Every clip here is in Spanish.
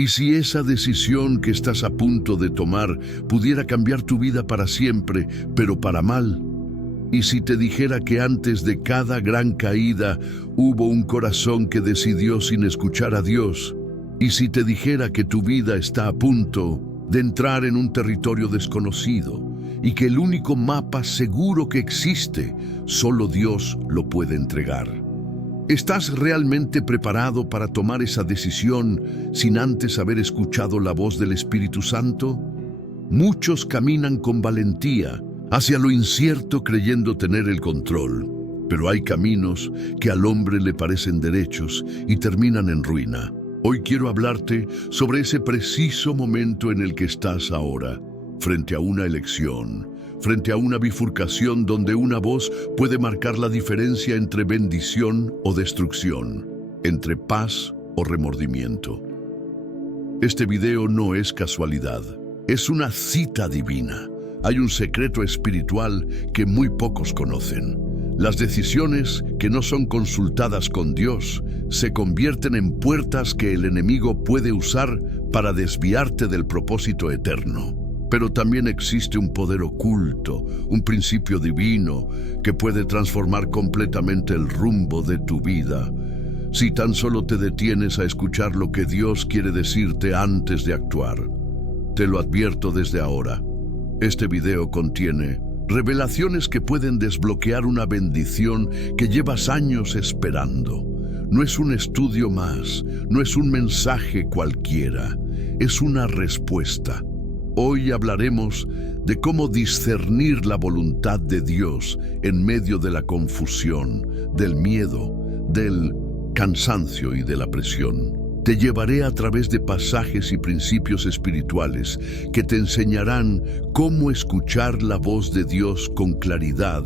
¿Y si esa decisión que estás a punto de tomar pudiera cambiar tu vida para siempre, pero para mal? ¿Y si te dijera que antes de cada gran caída hubo un corazón que decidió sin escuchar a Dios? ¿Y si te dijera que tu vida está a punto de entrar en un territorio desconocido y que el único mapa seguro que existe, solo Dios lo puede entregar? ¿Estás realmente preparado para tomar esa decisión sin antes haber escuchado la voz del Espíritu Santo? Muchos caminan con valentía hacia lo incierto creyendo tener el control, pero hay caminos que al hombre le parecen derechos y terminan en ruina. Hoy quiero hablarte sobre ese preciso momento en el que estás ahora, frente a una elección, frente a una bifurcación donde una voz puede marcar la diferencia entre bendición o destrucción, entre paz o remordimiento. Este video no es casualidad, es una cita divina. Hay un secreto espiritual que muy pocos conocen. Las decisiones que no son consultadas con Dios se convierten en puertas que el enemigo puede usar para desviarte del propósito eterno. Pero también existe un poder oculto, un principio divino que puede transformar completamente el rumbo de tu vida. Si tan solo te detienes a escuchar lo que Dios quiere decirte antes de actuar. Te lo advierto desde ahora. Este video contiene revelaciones que pueden desbloquear una bendición que llevas años esperando. No es un estudio más, no es un mensaje cualquiera, es una respuesta. Hoy hablaremos de cómo discernir la voluntad de Dios en medio de la confusión, del miedo, del cansancio y de la presión. Te llevaré a través de pasajes y principios espirituales que te enseñarán cómo escuchar la voz de Dios con claridad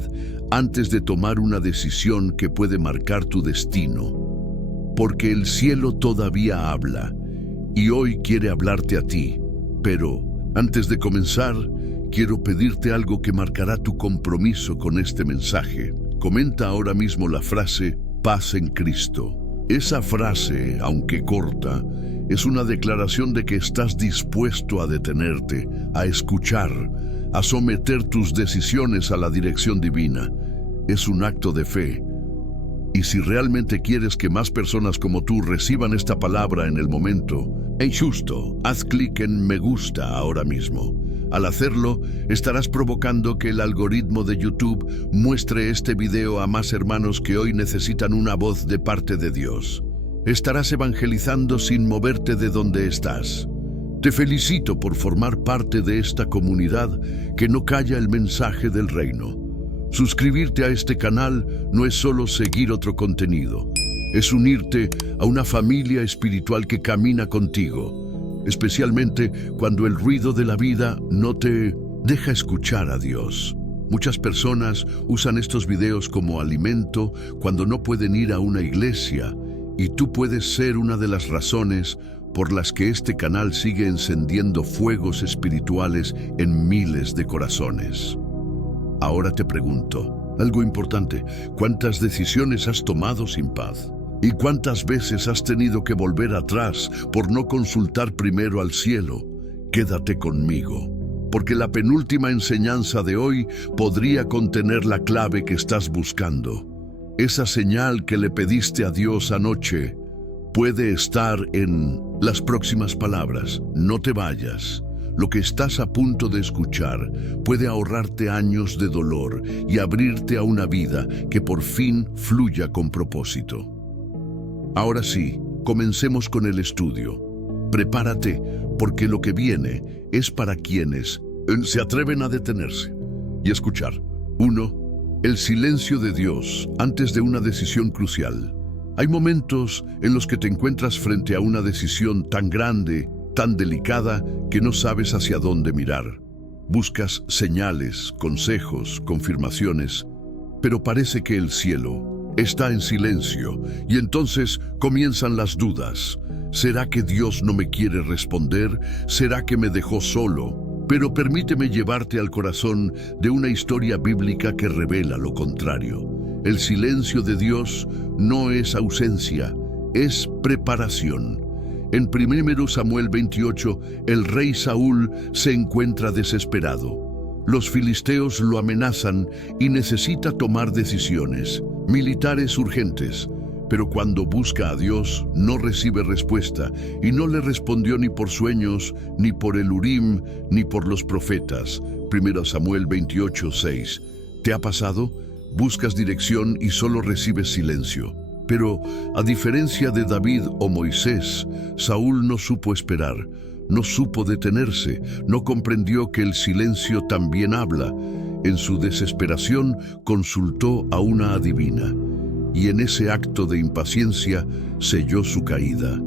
antes de tomar una decisión que puede marcar tu destino. Porque el cielo todavía habla y hoy quiere hablarte a ti. Pero antes de comenzar, quiero pedirte algo que marcará tu compromiso con este mensaje. Comenta ahora mismo la frase "paz en Cristo". Esa frase, aunque corta, es una declaración de que estás dispuesto a detenerte, a escuchar, a someter tus decisiones a la dirección divina. Es un acto de fe. Y si realmente quieres que más personas como tú reciban esta palabra en el momento, es justo, haz clic en me gusta ahora mismo. Al hacerlo, estarás provocando que el algoritmo de YouTube muestre este video a más hermanos que hoy necesitan una voz de parte de Dios. Estarás evangelizando sin moverte de donde estás. Te felicito por formar parte de esta comunidad que no calla el mensaje del reino. Suscribirte a este canal no es solo seguir otro contenido, es unirte a una familia espiritual que camina contigo, especialmente cuando el ruido de la vida no te deja escuchar a Dios. Muchas personas usan estos videos como alimento cuando no pueden ir a una iglesia, y tú puedes ser una de las razones por las que este canal sigue encendiendo fuegos espirituales en miles de corazones. Ahora te pregunto, algo importante, ¿cuántas decisiones has tomado sin paz? ¿Y cuántas veces has tenido que volver atrás por no consultar primero al cielo? Quédate conmigo, porque la penúltima enseñanza de hoy podría contener la clave que estás buscando. Esa señal que le pediste a Dios anoche puede estar en las próximas palabras. No te vayas. Lo que estás a punto de escuchar puede ahorrarte años de dolor y abrirte a una vida que por fin fluya con propósito. Ahora sí, comencemos con el estudio. Prepárate, porque lo que viene es para quienes se atreven a detenerse y escuchar. 1. El silencio de Dios antes de una decisión crucial. Hay momentos en los que te encuentras frente a una decisión tan grande, tan delicada, que no sabes hacia dónde mirar. Buscas señales, consejos, confirmaciones, pero parece que el cielo está en silencio y entonces comienzan las dudas. ¿Será que Dios no me quiere responder? ¿Será que me dejó solo? Pero permíteme llevarte al corazón de una historia bíblica que revela lo contrario. El silencio de Dios no es ausencia, es preparación. En 1 Samuel 28, el rey Saúl se encuentra desesperado. Los filisteos lo amenazan y necesita tomar decisiones militares urgentes. Pero cuando busca a Dios, no recibe respuesta, y no le respondió ni por sueños, ni por el Urim, ni por los profetas. 1 Samuel 28, 6. ¿Te ha pasado? Buscas dirección y solo recibes silencio. Pero, a diferencia de David o Moisés, Saúl no supo esperar, no supo detenerse, no comprendió que el silencio también habla. En su desesperación, consultó a una adivina. Y en ese acto de impaciencia selló su caída.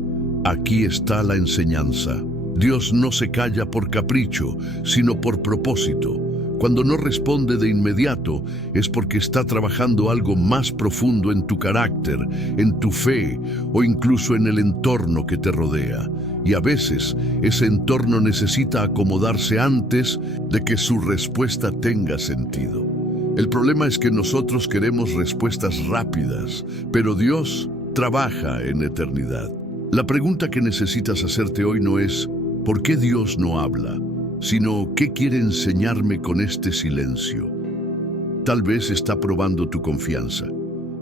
Aquí está la enseñanza. Dios no se calla por capricho, sino por propósito. Cuando no responde de inmediato, es porque está trabajando algo más profundo en tu carácter, en tu fe o incluso en el entorno que te rodea. Y a veces, ese entorno necesita acomodarse antes de que su respuesta tenga sentido. El problema es que nosotros queremos respuestas rápidas, pero Dios trabaja en eternidad. La pregunta que necesitas hacerte hoy no es ¿por qué Dios no habla?, sino ¿qué quiere enseñarme con este silencio? Tal vez está probando tu confianza.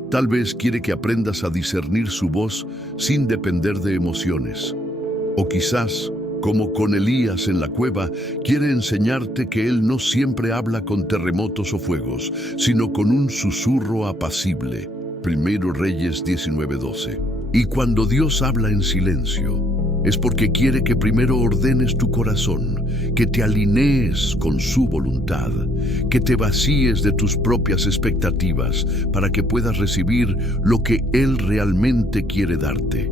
Tal vez quiere que aprendas a discernir su voz sin depender de emociones. O quizás, como con Elías en la cueva, quiere enseñarte que Él no siempre habla con terremotos o fuegos, sino con un susurro apacible. 1 Reyes 19:12. Y cuando Dios habla en silencio, es porque quiere que primero ordenes tu corazón, que te alinees con su voluntad, que te vacíes de tus propias expectativas para que puedas recibir lo que Él realmente quiere darte.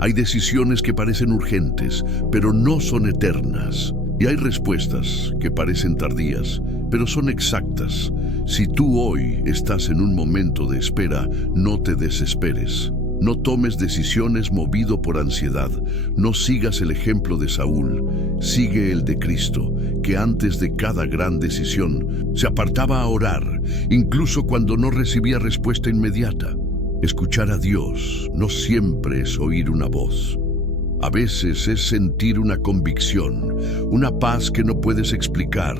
Hay decisiones que parecen urgentes, pero no son eternas. Y hay respuestas que parecen tardías, pero son exactas. Si tú hoy estás en un momento de espera, no te desesperes. No tomes decisiones movido por ansiedad. No sigas el ejemplo de Saúl. Sigue el de Cristo, que antes de cada gran decisión se apartaba a orar, incluso cuando no recibía respuesta inmediata. Escuchar a Dios no siempre es oír una voz. A veces es sentir una convicción, una paz que no puedes explicar,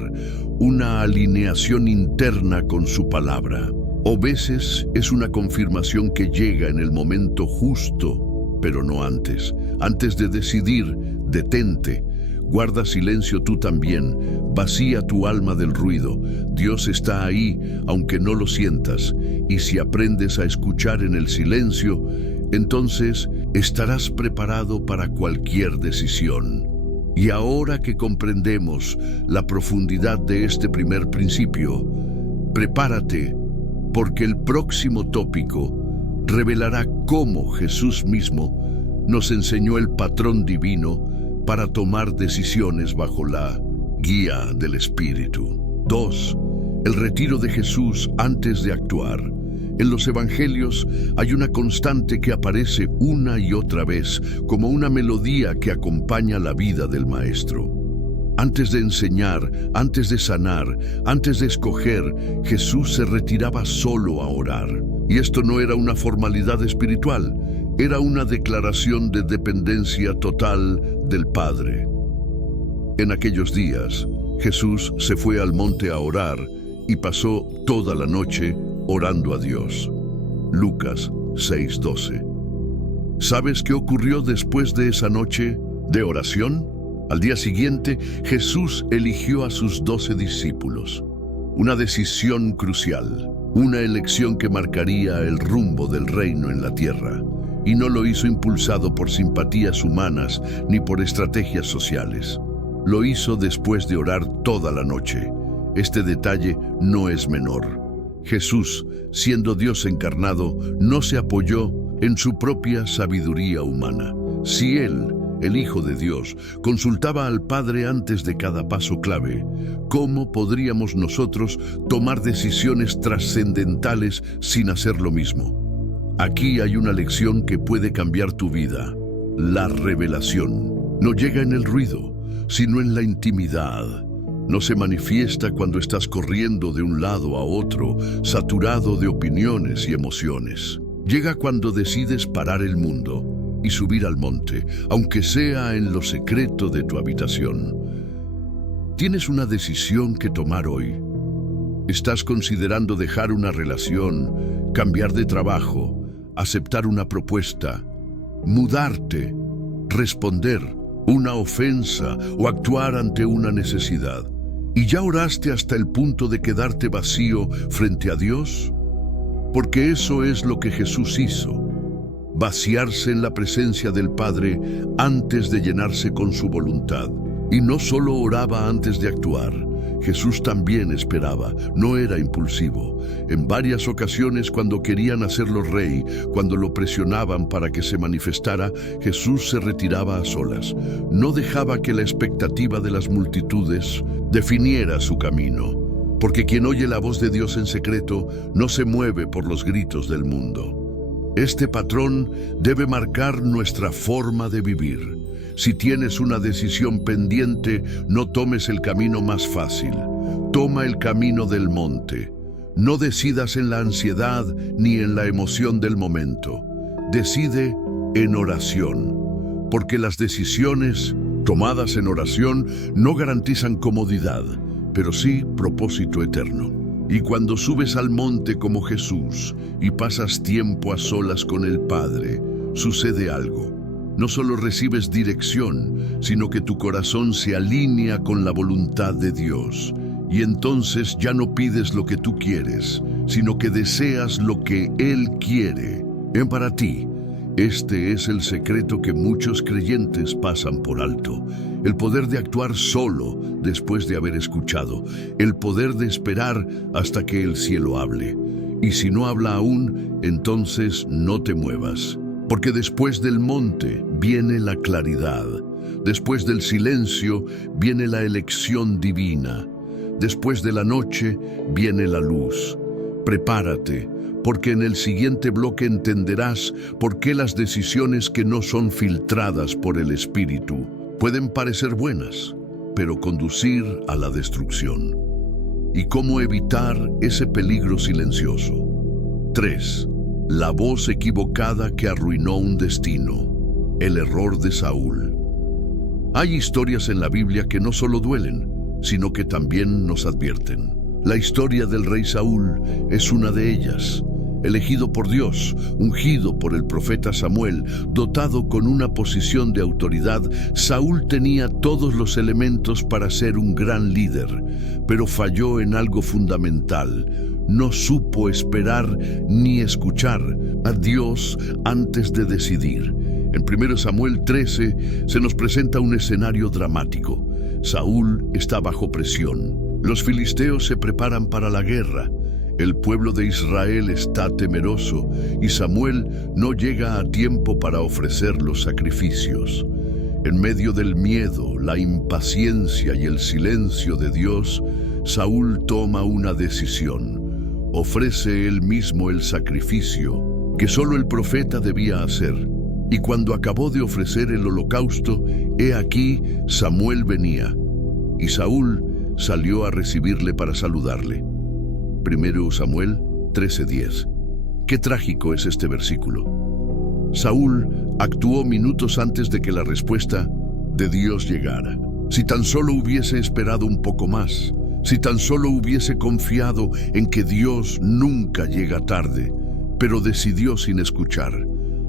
una alineación interna con su palabra. O veces es una confirmación que llega en el momento justo, pero no antes. Antes de decidir, detente. Guarda silencio tú también. Vacía tu alma del ruido. Dios está ahí, aunque no lo sientas. Y si aprendes a escuchar en el silencio, entonces estarás preparado para cualquier decisión. Y ahora que comprendemos la profundidad de este primer principio, prepárate, porque el próximo tópico revelará cómo Jesús mismo nos enseñó el patrón divino para tomar decisiones bajo la guía del Espíritu. 2. El retiro de Jesús antes de actuar. En los evangelios hay una constante que aparece una y otra vez como una melodía que acompaña la vida del Maestro. Antes de enseñar, antes de sanar, antes de escoger, Jesús se retiraba solo a orar. Y esto no era una formalidad espiritual, era una declaración de dependencia total del Padre. En aquellos días, Jesús se fue al monte a orar y pasó toda la noche orando a Dios. Lucas 6:12. ¿Sabes qué ocurrió después de esa noche de oración? Al día siguiente, Jesús eligió a sus 12 discípulos. Una decisión crucial, una elección que marcaría el rumbo del reino en la tierra. Y no lo hizo impulsado por simpatías humanas ni por estrategias sociales. Lo hizo después de orar toda la noche. Este detalle no es menor. Jesús, siendo Dios encarnado, no se apoyó en su propia sabiduría humana. Si Él, el Hijo de Dios, consultaba al Padre antes de cada paso clave, ¿cómo podríamos nosotros tomar decisiones trascendentales sin hacer lo mismo? Aquí hay una lección que puede cambiar tu vida. La revelación no llega en el ruido, sino en la intimidad. No se manifiesta cuando estás corriendo de un lado a otro, saturado de opiniones y emociones. Llega cuando decides parar el mundo, y subir al monte, aunque sea en lo secreto de tu habitación. Tienes una decisión que tomar hoy. ¿Estás considerando dejar una relación, cambiar de trabajo, aceptar una propuesta, mudarte, responder una ofensa o actuar ante una necesidad? ¿Y ya oraste hasta el punto de quedarte vacío frente a Dios? Porque eso es lo que Jesús hizo, vaciarse en la presencia del Padre antes de llenarse con su voluntad. Y no solo oraba antes de actuar, Jesús también esperaba, no era impulsivo. En varias ocasiones, cuando querían hacerlo rey, cuando lo presionaban para que se manifestara, Jesús se retiraba a solas. No dejaba que la expectativa de las multitudes definiera su camino, porque quien oye la voz de Dios en secreto no se mueve por los gritos del mundo. Este patrón debe marcar nuestra forma de vivir. Si tienes una decisión pendiente, no tomes el camino más fácil. Toma el camino del monte. No decidas en la ansiedad ni en la emoción del momento. Decide en oración, porque las decisiones tomadas en oración no garantizan comodidad, pero sí propósito eterno. Y cuando subes al monte como Jesús y pasas tiempo a solas con el Padre, sucede algo. No solo recibes dirección, sino que tu corazón se alinea con la voluntad de Dios. Y entonces ya no pides lo que tú quieres, sino que deseas lo que Él quiere. Para ti, este es el secreto que muchos creyentes pasan por alto. El poder de actuar solo después de haber escuchado. El poder de esperar hasta que el cielo hable. Y si no habla aún, entonces no te muevas. Porque después del monte viene la claridad. Después del silencio viene la elección divina. Después de la noche viene la luz. Prepárate, porque en el siguiente bloque entenderás por qué las decisiones que no son filtradas por el Espíritu pueden parecer buenas, pero conducir a la destrucción. Y cómo evitar ese peligro silencioso. 3. La voz equivocada que arruinó un destino. El error de Saúl. Hay historias en la Biblia que no solo duelen, sino que también nos advierten. La historia del rey Saúl es una de ellas. Elegido por Dios, ungido por el profeta Samuel, dotado con una posición de autoridad, Saúl tenía todos los elementos para ser un gran líder, pero falló en algo fundamental. No supo esperar ni escuchar a Dios antes de decidir. En 1 Samuel 13 se nos presenta un escenario dramático. Saúl está bajo presión. Los filisteos se preparan para la guerra. El pueblo de Israel está temeroso y Samuel no llega a tiempo para ofrecer los sacrificios. En medio del miedo, la impaciencia y el silencio de Dios, Saúl toma una decisión. Ofrece él mismo el sacrificio que solo el profeta debía hacer. Y cuando acabó de ofrecer el holocausto, he aquí Samuel venía, y Saúl salió a recibirle para saludarle. 1 Samuel 13:10. Qué trágico es este versículo. Saúl actuó minutos antes de que la respuesta de Dios llegara. Si tan solo hubiese esperado un poco más, si tan solo hubiese confiado en que Dios nunca llega tarde, pero decidió sin escuchar.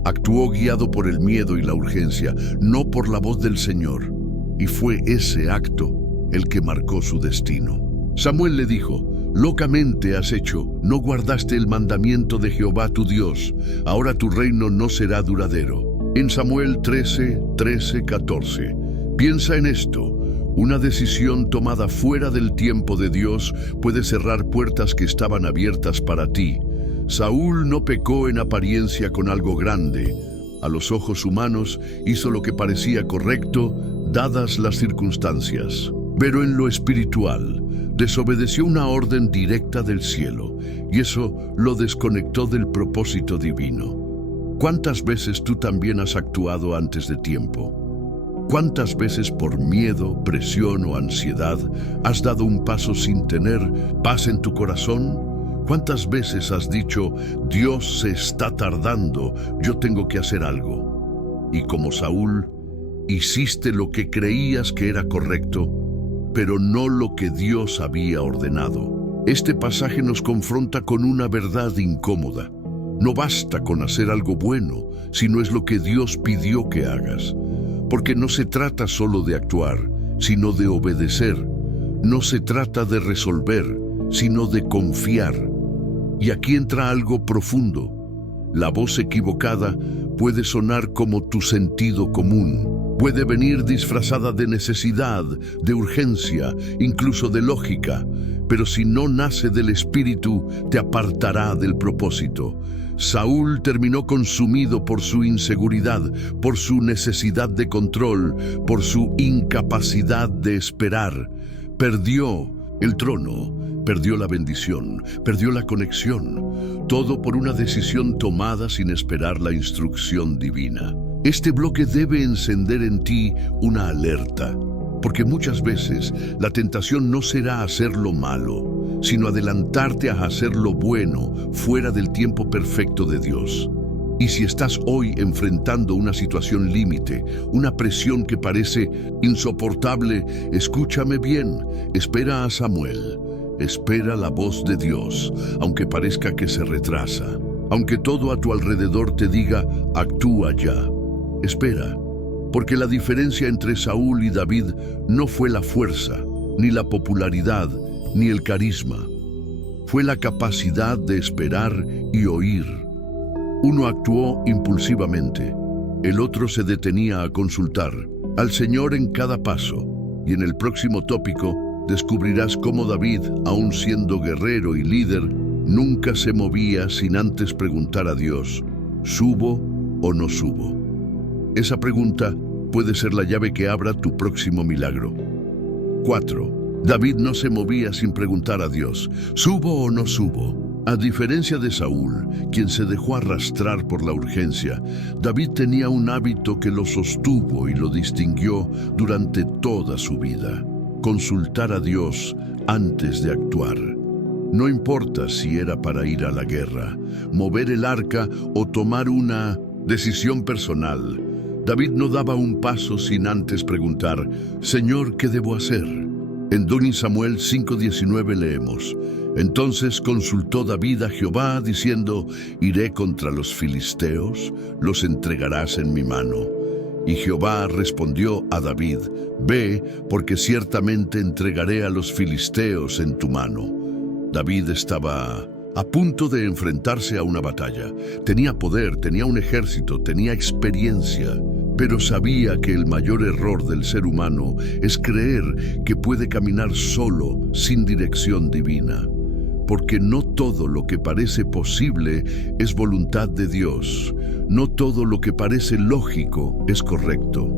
Actuó guiado por el miedo y la urgencia, no por la voz del Señor, y fue ese acto el que marcó su destino. Samuel le dijo: locamente has hecho, no guardaste el mandamiento de Jehová tu Dios, ahora tu reino no será duradero. En Samuel 13:14. Piensa en esto. Una decisión tomada fuera del tiempo de Dios puede cerrar puertas que estaban abiertas para ti. Saúl no pecó en apariencia con algo grande. A los ojos humanos hizo lo que parecía correcto, dadas las circunstancias. Pero en lo espiritual, desobedeció una orden directa del cielo, y eso lo desconectó del propósito divino. ¿Cuántas veces tú también has actuado antes de tiempo? ¿Cuántas veces por miedo, presión o ansiedad has dado un paso sin tener paz en tu corazón? ¿Cuántas veces has dicho: Dios se está tardando, yo tengo que hacer algo? y como Saúl, hiciste lo que creías que era correcto, pero no lo que Dios había ordenado. Este pasaje nos confronta con una verdad incómoda. No basta con hacer algo bueno, si no es lo que Dios pidió que hagas. Porque no se trata solo de actuar, sino de obedecer. No se trata de resolver, sino de confiar. Y aquí entra algo profundo. La voz equivocada puede sonar como tu sentido común. Puede venir disfrazada de necesidad, de urgencia, incluso de lógica. Pero si no nace del Espíritu, te apartará del propósito. Saúl terminó consumido por su inseguridad, por su necesidad de control, por su incapacidad de esperar. Perdió el trono, perdió la bendición, perdió la conexión. Todo por una decisión tomada sin esperar la instrucción divina. Este bloque debe encender en ti una alerta. Porque muchas veces la tentación no será hacer lo malo, sino adelantarte a hacer lo bueno fuera del tiempo perfecto de Dios. Y si estás hoy enfrentando una situación límite, una presión que parece insoportable, escúchame bien, espera a Samuel, espera la voz de Dios, aunque parezca que se retrasa, aunque todo a tu alrededor te diga, actúa ya, espera. Porque la diferencia entre Saúl y David no fue la fuerza, ni la popularidad, ni el carisma. Fue la capacidad de esperar y oír. Uno actuó impulsivamente, el otro se detenía a consultar al Señor en cada paso. Y en el próximo tópico descubrirás cómo David, aun siendo guerrero y líder, nunca se movía sin antes preguntar a Dios, ¿subo o no subo? Esa pregunta puede ser la llave que abra tu próximo milagro. 4. David no se movía sin preguntar a Dios, ¿subo o no subo? A diferencia de Saúl, quien se dejó arrastrar por la urgencia, David tenía un hábito que lo sostuvo y lo distinguió durante toda su vida: consultar a Dios antes de actuar. No importa si era para ir a la guerra, mover el arca o tomar una decisión personal, David no daba un paso sin antes preguntar, Señor, ¿qué debo hacer? En 2 Samuel 5:19 leemos, entonces consultó David a Jehová diciendo, iré contra los filisteos, los entregarás en mi mano. Y Jehová respondió a David, ve, porque ciertamente entregaré a los filisteos en tu mano. David estaba a punto de enfrentarse a una batalla. Tenía poder, tenía un ejército, tenía experiencia, pero sabía que el mayor error del ser humano es creer que puede caminar solo, sin dirección divina. Porque no todo lo que parece posible es voluntad de Dios. No todo lo que parece lógico es correcto.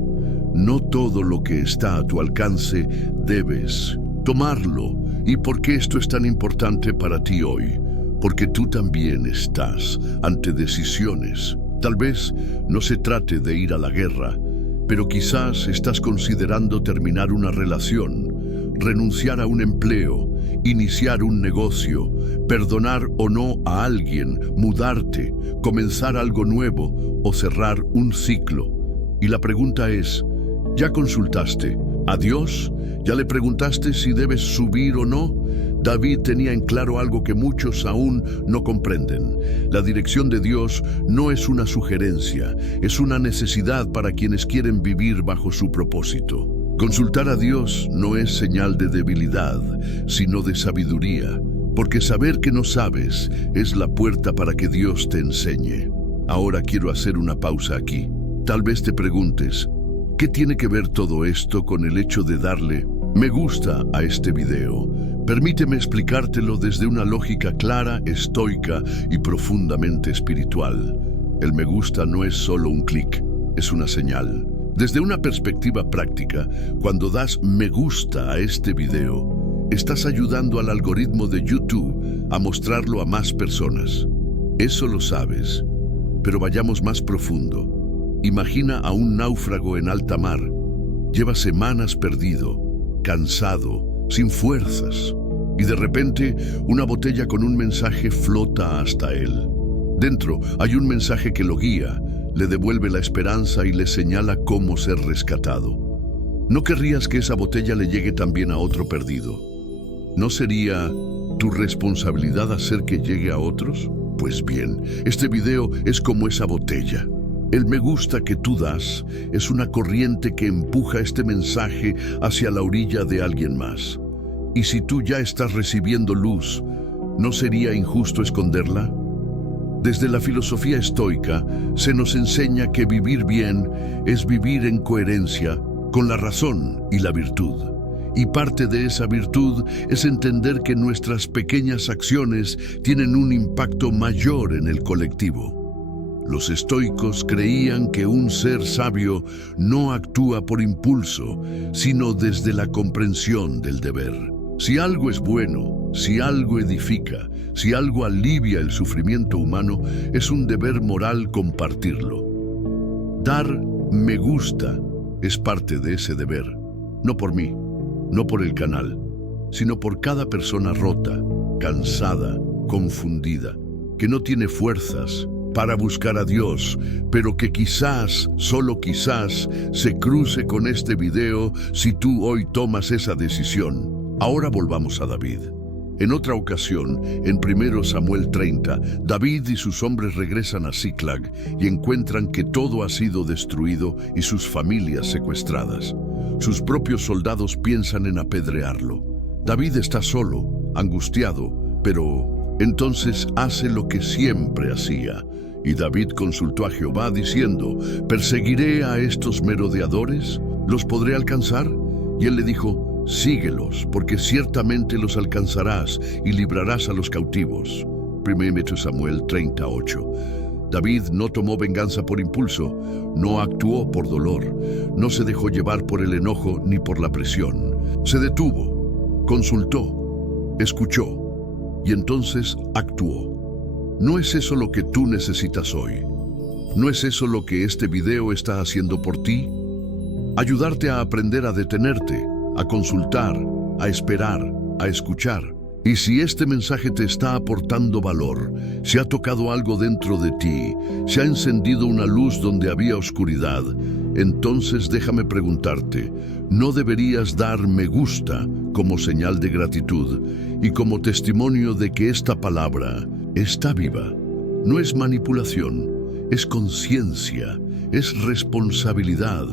No todo lo que está a tu alcance debes tomarlo. ¿Y por qué esto es tan importante para ti hoy? Porque tú también estás ante decisiones. Tal vez no se trate de ir a la guerra, pero quizás estás considerando terminar una relación, renunciar a un empleo, iniciar un negocio, perdonar o no a alguien, mudarte, comenzar algo nuevo o cerrar un ciclo. Y la pregunta es, ¿ya consultaste a Dios? ¿Ya le preguntaste si debes subir o no? David tenía en claro algo que muchos aún no comprenden. La dirección de Dios no es una sugerencia, es una necesidad para quienes quieren vivir bajo su propósito. Consultar a Dios no es señal de debilidad, sino de sabiduría, porque saber que no sabes es la puerta para que Dios te enseñe. Ahora quiero hacer una pausa aquí. Tal vez te preguntes, ¿qué tiene que ver todo esto con el hecho de darle me gusta a este video? Permíteme explicártelo desde una lógica clara, estoica y profundamente espiritual. El me gusta no es solo un clic, es una señal. Desde una perspectiva práctica, cuando das me gusta a este video, estás ayudando al algoritmo de YouTube a mostrarlo a más personas. Eso lo sabes, pero vayamos más profundo. Imagina a un náufrago en alta mar. Lleva semanas perdido, cansado, sin fuerzas, y de repente una botella con un mensaje flota hasta él. Dentro hay un mensaje que lo guía, le devuelve la esperanza y le señala cómo ser rescatado. ¿No querrías que esa botella le llegue también a otro perdido? ¿No sería tu responsabilidad hacer que llegue a otros? Pues bien, este video es como esa botella. El me gusta que tú das es una corriente que empuja este mensaje hacia la orilla de alguien más. Y si tú ya estás recibiendo luz, ¿no sería injusto esconderla? Desde la filosofía estoica se nos enseña que vivir bien es vivir en coherencia con la razón y la virtud. Y parte de esa virtud es entender que nuestras pequeñas acciones tienen un impacto mayor en el colectivo. Los estoicos creían que un ser sabio no actúa por impulso, sino desde la comprensión del deber. Si algo es bueno, si algo edifica, si algo alivia el sufrimiento humano, es un deber moral compartirlo. Dar me gusta es parte de ese deber, no por mí, no por el canal, sino por cada persona rota, cansada, confundida, que no tiene fuerzas para buscar a Dios, pero que quizás, solo quizás, se cruce con este video si tú hoy tomas esa decisión. Ahora volvamos a David. En otra ocasión, en 1 Samuel 30, David y sus hombres regresan a Ziklag y encuentran que todo ha sido destruido y sus familias secuestradas. Sus propios soldados piensan en apedrearlo. David está solo, angustiado, pero entonces hace lo que siempre hacía. Y David consultó a Jehová diciendo, ¿perseguiré a estos merodeadores? ¿Los podré alcanzar? Y él le dijo, síguelos, porque ciertamente los alcanzarás y librarás a los cautivos. 1 Samuel 38. David no tomó venganza por impulso, no actuó por dolor, no se dejó llevar por el enojo ni por la presión. Se detuvo, consultó, escuchó y entonces actuó. ¿No es eso lo que tú necesitas hoy? ¿No es eso lo que este video está haciendo por ti? Ayudarte a aprender a detenerte, a consultar, a esperar, a escuchar. Y si este mensaje te está aportando valor, si ha tocado algo dentro de ti, si ha encendido una luz donde había oscuridad, entonces déjame preguntarte, ¿no deberías dar me gusta como señal de gratitud y como testimonio de que esta palabra está viva? No es manipulación, es conciencia, es responsabilidad.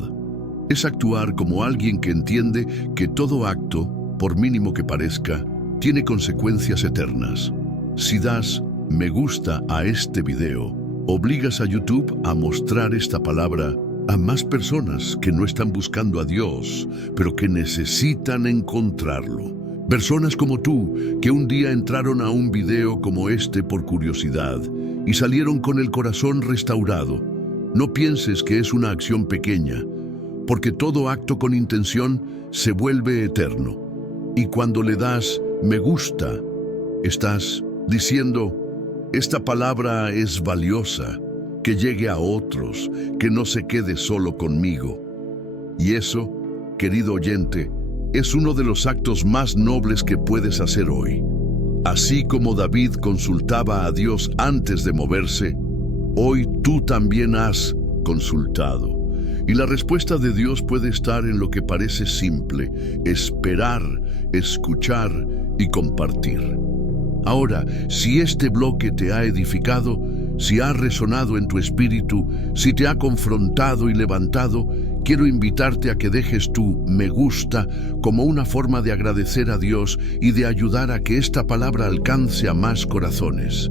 Es actuar como alguien que entiende que todo acto, por mínimo que parezca, tiene consecuencias eternas. Si das me gusta a este video, obligas a YouTube a mostrar esta palabra a más personas que no están buscando a Dios, pero que necesitan encontrarlo. Personas como tú, que un día entraron a un video como este por curiosidad y salieron con el corazón restaurado. No pienses que es una acción pequeña, porque todo acto con intención se vuelve eterno. Y cuando le das me gusta, estás diciendo, esta palabra es valiosa, que llegue a otros, que no se quede solo conmigo. Y eso, querido oyente, es uno de los actos más nobles que puedes hacer hoy. Así como David consultaba a Dios antes de moverse, hoy tú también has consultado. Y la respuesta de Dios puede estar en lo que parece simple: esperar, escuchar y compartir. Ahora, si este bloque te ha edificado, si ha resonado en tu espíritu, si te ha confrontado y levantado, quiero invitarte a que dejes tu me gusta como una forma de agradecer a Dios y de ayudar a que esta palabra alcance a más corazones.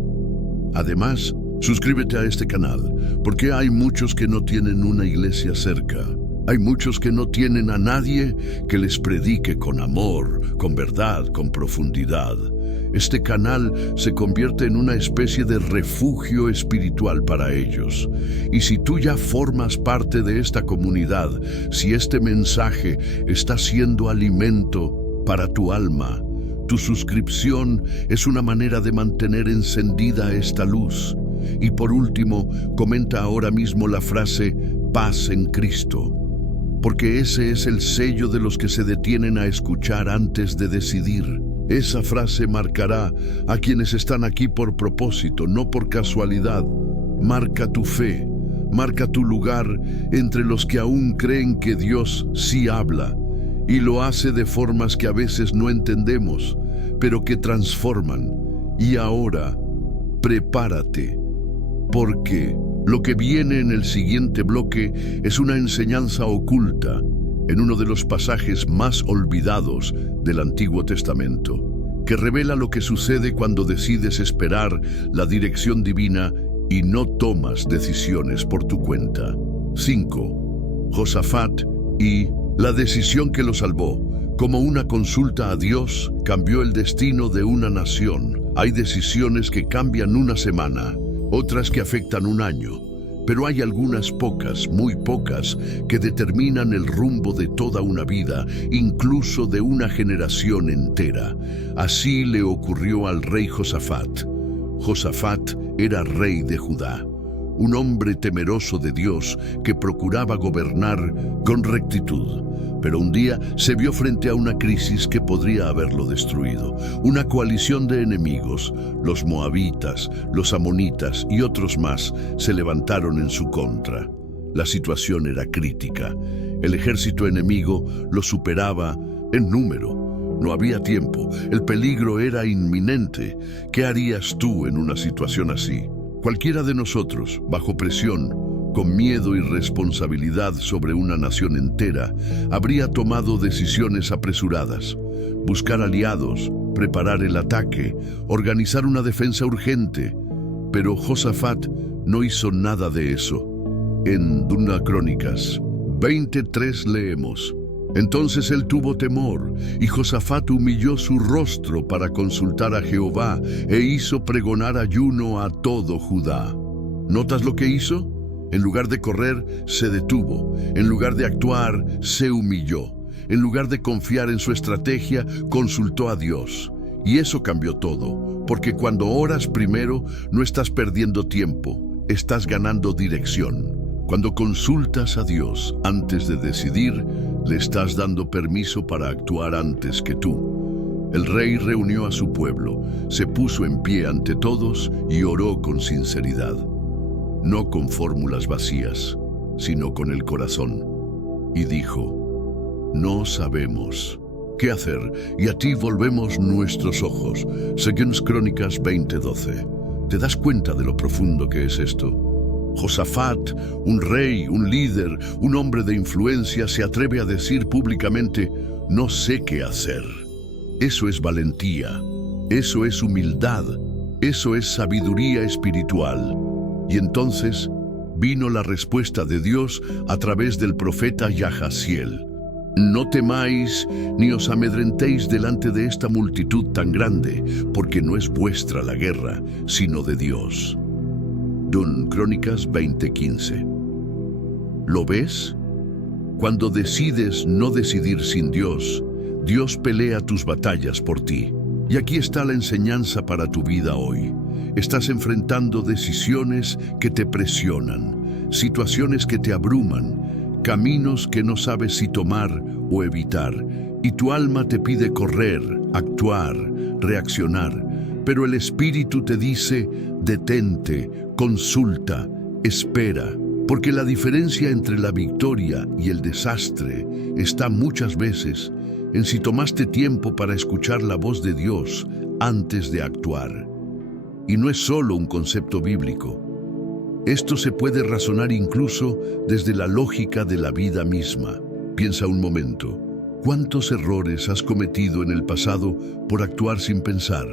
Además, suscríbete a este canal, porque hay muchos que no tienen una iglesia cerca. Hay muchos que no tienen a nadie que les predique con amor, con verdad, con profundidad. Este canal se convierte en una especie de refugio espiritual para ellos. Y si tú ya formas parte de esta comunidad, si este mensaje está siendo alimento para tu alma, tu suscripción es una manera de mantener encendida esta luz. Y por último, comenta ahora mismo la frase paz en Cristo, porque ese es el sello de los que se detienen a escuchar antes de decidir. Esa frase marcará a quienes están aquí por propósito, no por casualidad. Marca tu fe, Marca tu lugar entre los que aún creen que Dios sí habla y lo hace de formas que a veces no entendemos, pero que transforman. Y ahora, prepárate, porque lo que viene en el siguiente bloque es una enseñanza oculta en uno de los pasajes más olvidados del Antiguo Testamento, que revela lo que sucede cuando decides esperar la dirección divina y no tomas decisiones por tu cuenta. 5. Josafat y la decisión que lo salvó. Como una consulta a Dios cambió el destino de una nación. Hay decisiones que cambian una semana, otras que afectan un año, pero hay algunas pocas, muy pocas, que determinan el rumbo de toda una vida, incluso de una generación entera. Así le ocurrió al rey Josafat. Josafat era rey de Judá, un hombre temeroso de Dios que procuraba gobernar con rectitud. Pero un día se vio frente a una crisis que podría haberlo destruido. Una coalición de enemigos, los moabitas, los amonitas y otros más, se levantaron en su contra. La situación era crítica. El ejército enemigo lo superaba en número. No había tiempo. El peligro era inminente. ¿Qué harías tú en una situación así? Cualquiera de nosotros, bajo presión, con miedo y responsabilidad sobre una nación entera, habría tomado decisiones apresuradas. Buscar aliados, preparar el ataque, organizar una defensa urgente. Pero Josafat no hizo nada de eso. En 2 Crónicas 23 leemos: Entonces él tuvo temor, y Josafat humilló su rostro para consultar a Jehová, e hizo pregonar ayuno a todo Judá. ¿Notas lo que hizo? En lugar de correr, se detuvo. En lugar de actuar, se humilló. En lugar de confiar en su estrategia, consultó a Dios. Y eso cambió todo, porque cuando oras primero, no estás perdiendo tiempo, estás ganando dirección. Cuando consultas a Dios antes de decidir, le estás dando permiso para actuar antes que tú. El rey reunió a su pueblo, se puso en pie ante todos y oró con sinceridad. No con fórmulas vacías, sino con el corazón. Y dijo: No sabemos qué hacer, y a ti volvemos nuestros ojos. 2 Crónicas 20:12. ¿Te das cuenta de lo profundo que es esto? Josafat, un rey, un líder, un hombre de influencia, se atreve a decir públicamente: no sé qué hacer. Eso es valentía, eso es humildad, eso es sabiduría espiritual. Y entonces vino la respuesta de Dios a través del profeta Yahaziel. No temáis ni os amedrentéis delante de esta multitud tan grande, porque no es vuestra la guerra, sino de Dios. 2 Crónicas 20:15. ¿Lo ves? Cuando decides no decidir sin Dios, Dios pelea tus batallas por ti. Y aquí está la enseñanza para tu vida hoy. Estás enfrentando decisiones que te presionan, situaciones que te abruman, caminos que no sabes si tomar o evitar, y tu alma te pide correr, actuar, reaccionar, pero el Espíritu te dice: detente, consulta, espera, porque la diferencia entre la victoria y el desastre está muchas veces en si tomaste tiempo para escuchar la voz de Dios antes de actuar. Y no es solo un concepto bíblico. Esto se puede razonar incluso desde la lógica de la vida misma. Piensa un momento. ¿Cuántos errores has cometido en el pasado por actuar sin pensar?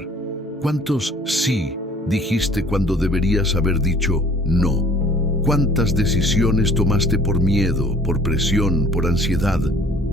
¿Cuántos sí dijiste cuando deberías haber dicho no? ¿Cuántas decisiones tomaste por miedo, por presión, por ansiedad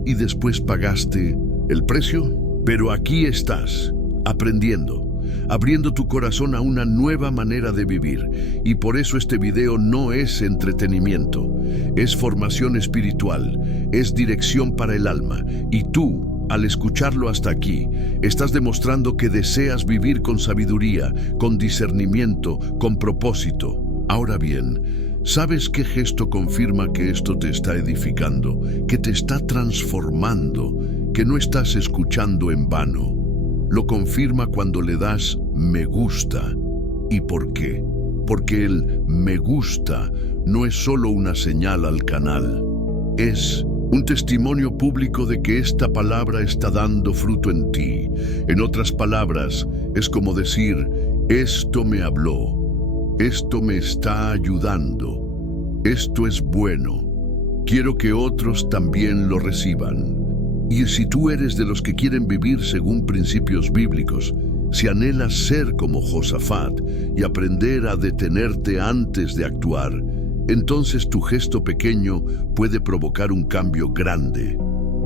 y después pagaste el precio? Pero aquí estás, aprendiendo, abriendo tu corazón a una nueva manera de vivir. Y por eso este video no es entretenimiento, es formación espiritual, es dirección para el alma. Y tú, al escucharlo hasta aquí, estás demostrando que deseas vivir con sabiduría, con discernimiento, con propósito. Ahora bien, ¿sabes qué gesto confirma que esto te está edificando, que te está transformando, que no estás escuchando en vano? Lo confirma cuando le das me gusta. ¿Y por qué? Porque el me gusta no es solo una señal al canal, es un testimonio público de que esta palabra está dando fruto en ti. En otras palabras, es como decir, esto me habló, esto me está ayudando, esto es bueno, quiero que otros también lo reciban. Y si tú eres de los que quieren vivir según principios bíblicos, si anhelas ser como Josafat y aprender a detenerte antes de actuar, entonces tu gesto pequeño puede provocar un cambio grande.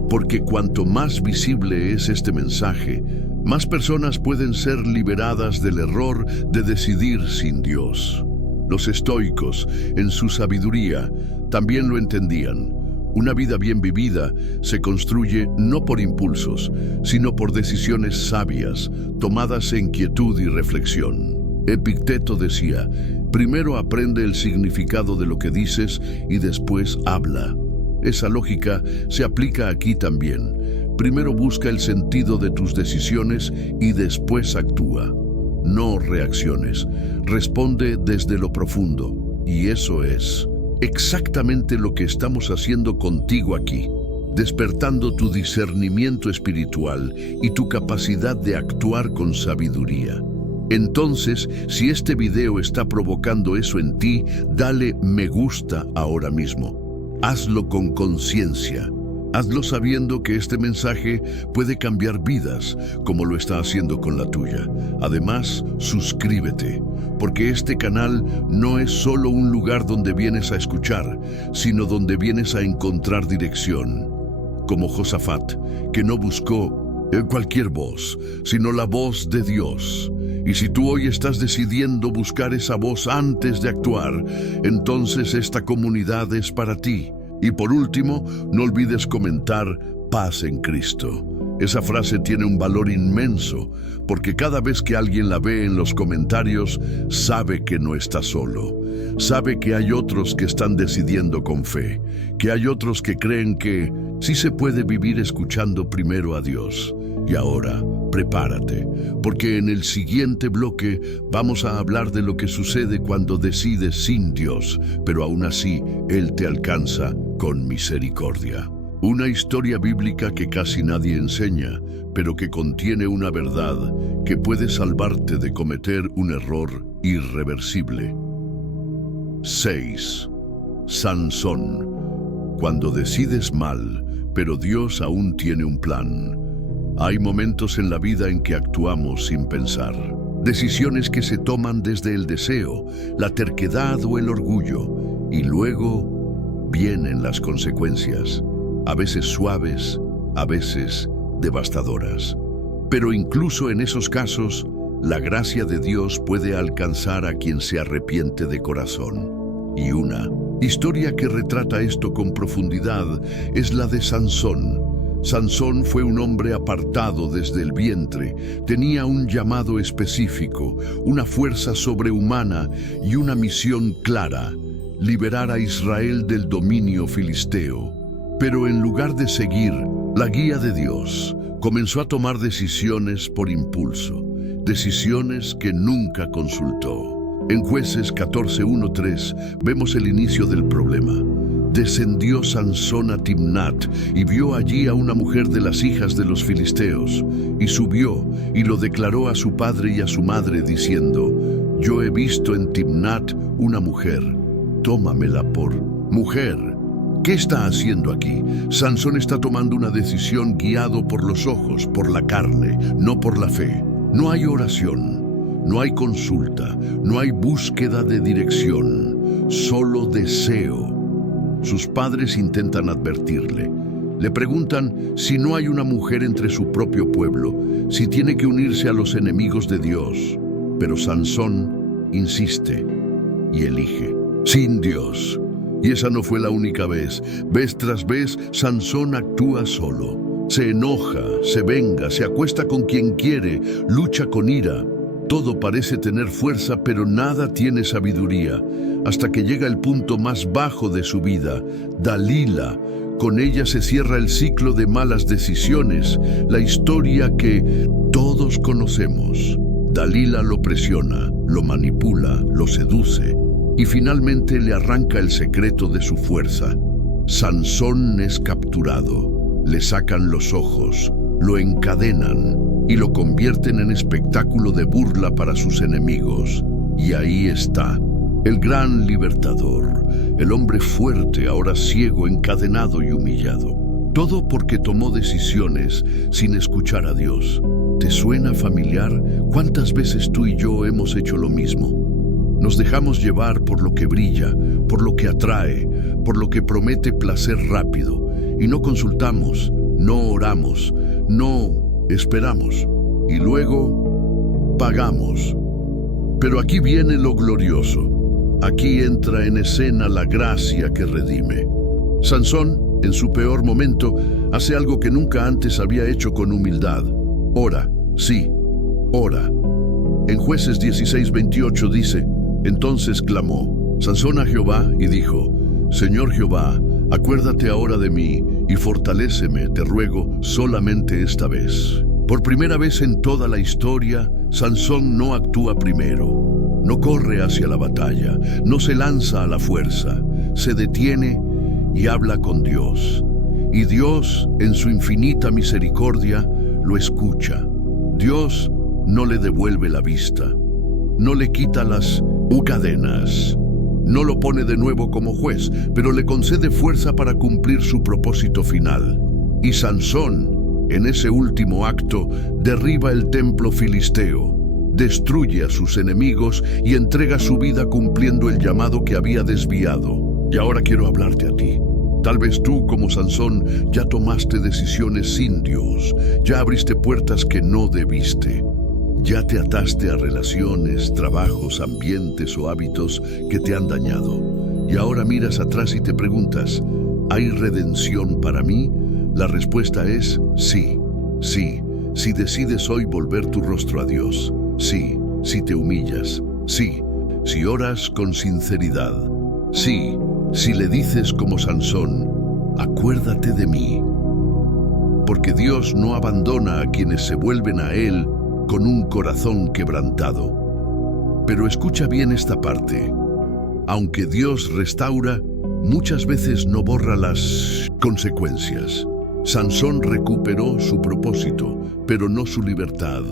Porque cuanto más visible es este mensaje, más personas pueden ser liberadas del error de decidir sin Dios. Los estoicos, en su sabiduría, también lo entendían. Una vida bien vivida se construye no por impulsos, sino por decisiones sabias, tomadas en quietud y reflexión. Epicteto decía, primero aprende el significado de lo que dices y después habla. Esa lógica se aplica aquí también. Primero busca el sentido de tus decisiones y después actúa. No reacciones, responde desde lo profundo. Y eso es exactamente lo que estamos haciendo contigo aquí, despertando tu discernimiento espiritual y tu capacidad de actuar con sabiduría. Entonces, si este video está provocando eso en ti, dale me gusta ahora mismo. Hazlo con conciencia. Hazlo sabiendo que este mensaje puede cambiar vidas, como lo está haciendo con la tuya. Además, suscríbete, porque este canal no es solo un lugar donde vienes a escuchar, sino donde vienes a encontrar dirección. Como Josafat, que no buscó cualquier voz, sino la voz de Dios. Y si tú hoy estás decidiendo buscar esa voz antes de actuar, entonces esta comunidad es para ti. Y por último, no olvides comentar paz en Cristo. Esa frase tiene un valor inmenso, porque cada vez que alguien la ve en los comentarios, sabe que no está solo. Sabe que hay otros que están decidiendo con fe, que hay otros que creen que sí se puede vivir escuchando primero a Dios. Y ahora, prepárate, porque en el siguiente bloque vamos a hablar de lo que sucede cuando decides sin Dios, pero aún así Él te alcanza con misericordia. Una historia bíblica que casi nadie enseña, pero que contiene una verdad que puede salvarte de cometer un error irreversible. 6. Sansón. Cuando decides mal, pero Dios aún tiene un plan. Hay momentos en la vida en que actuamos sin pensar. Decisiones que se toman desde el deseo, la terquedad o el orgullo. Y luego vienen las consecuencias, a veces suaves, a veces devastadoras. Pero incluso en esos casos, la gracia de Dios puede alcanzar a quien se arrepiente de corazón. Y una historia que retrata esto con profundidad es la de Sansón. Sansón fue un hombre apartado desde el vientre, tenía un llamado específico, una fuerza sobrehumana y una misión clara: liberar a Israel del dominio filisteo. Pero en lugar de seguir la guía de Dios, comenzó a tomar decisiones por impulso, decisiones que nunca consultó. En Jueces 14:1-3 vemos el inicio del problema. Descendió Sansón a Timnat y vio allí a una mujer de las hijas de los filisteos, y subió y lo declaró a su padre y a su madre, diciendo: yo he visto en Timnat una mujer, tómamela por mujer. ¿Qué está haciendo aquí? Sansón está tomando una decisión guiado por los ojos, por la carne, no por la fe. No hay oración, no hay consulta, no hay búsqueda de dirección, solo deseo. Sus padres intentan advertirle. Le preguntan si no hay una mujer entre su propio pueblo, si tiene que unirse a los enemigos de Dios. Pero Sansón insiste y elige sin Dios. Y esa no fue la única vez. Vez tras vez, Sansón actúa solo. Se enoja, se venga, se acuesta con quien quiere, lucha con ira. Todo parece tener fuerza, pero nada tiene sabiduría, hasta que llega el punto más bajo de su vida, Dalila. Con ella se cierra el ciclo de malas decisiones, la historia que todos conocemos. Dalila lo presiona, lo manipula, lo seduce. y finalmente le arranca el secreto de su fuerza. Sansón es capturado, le sacan los ojos, lo encadenan y lo convierten en espectáculo de burla para sus enemigos. Y ahí está, el gran libertador, el hombre fuerte, ahora ciego, encadenado y humillado. Todo porque tomó decisiones sin escuchar a Dios. ¿Te suena familiar? ¿Cuántas veces tú y yo hemos hecho lo mismo? Nos dejamos llevar por lo que brilla, por lo que atrae, por lo que promete placer rápido, y no consultamos, no oramos, no esperamos, y luego pagamos. Pero aquí viene lo glorioso. Aquí entra en escena la gracia que redime. Sansón, en su peor momento, hace algo que nunca antes había hecho con humildad. Ora, sí, ora. En Jueces 16:28 dice: entonces clamó Sansón a Jehová y dijo: Señor Jehová, acuérdate ahora de mí y fortaléceme, te ruego, solamente esta vez. Por primera vez en toda la historia, Sansón no actúa primero, no corre hacia la batalla, no se lanza a la fuerza, se detiene y habla con Dios. Y Dios, en su infinita misericordia, lo escucha. Dios no le devuelve la vista, no le quita las cadenas, no lo pone de nuevo como juez, pero le concede fuerza para cumplir su propósito final. Y Sansón, en ese último acto, derriba el templo filisteo, destruye a sus enemigos y entrega su vida cumpliendo el llamado que había desviado. Y ahora quiero hablarte a ti. Tal vez tú, como Sansón, ya tomaste decisiones sin Dios, ya abriste puertas que no debiste. Ya te ataste a relaciones, trabajos, ambientes o hábitos que te han dañado. Y ahora miras atrás y te preguntas, ¿hay redención para mí? La respuesta es sí, sí. Si decides hoy volver tu rostro a Dios, sí. Si te humillas, sí. Si oras con sinceridad, sí. Si le dices como Sansón, acuérdate de mí. Porque Dios no abandona a quienes se vuelven a Él con un corazón quebrantado. Pero escucha bien esta parte. Aunque Dios restaura, muchas veces no borra las consecuencias. Sansón recuperó su propósito, pero no su libertad.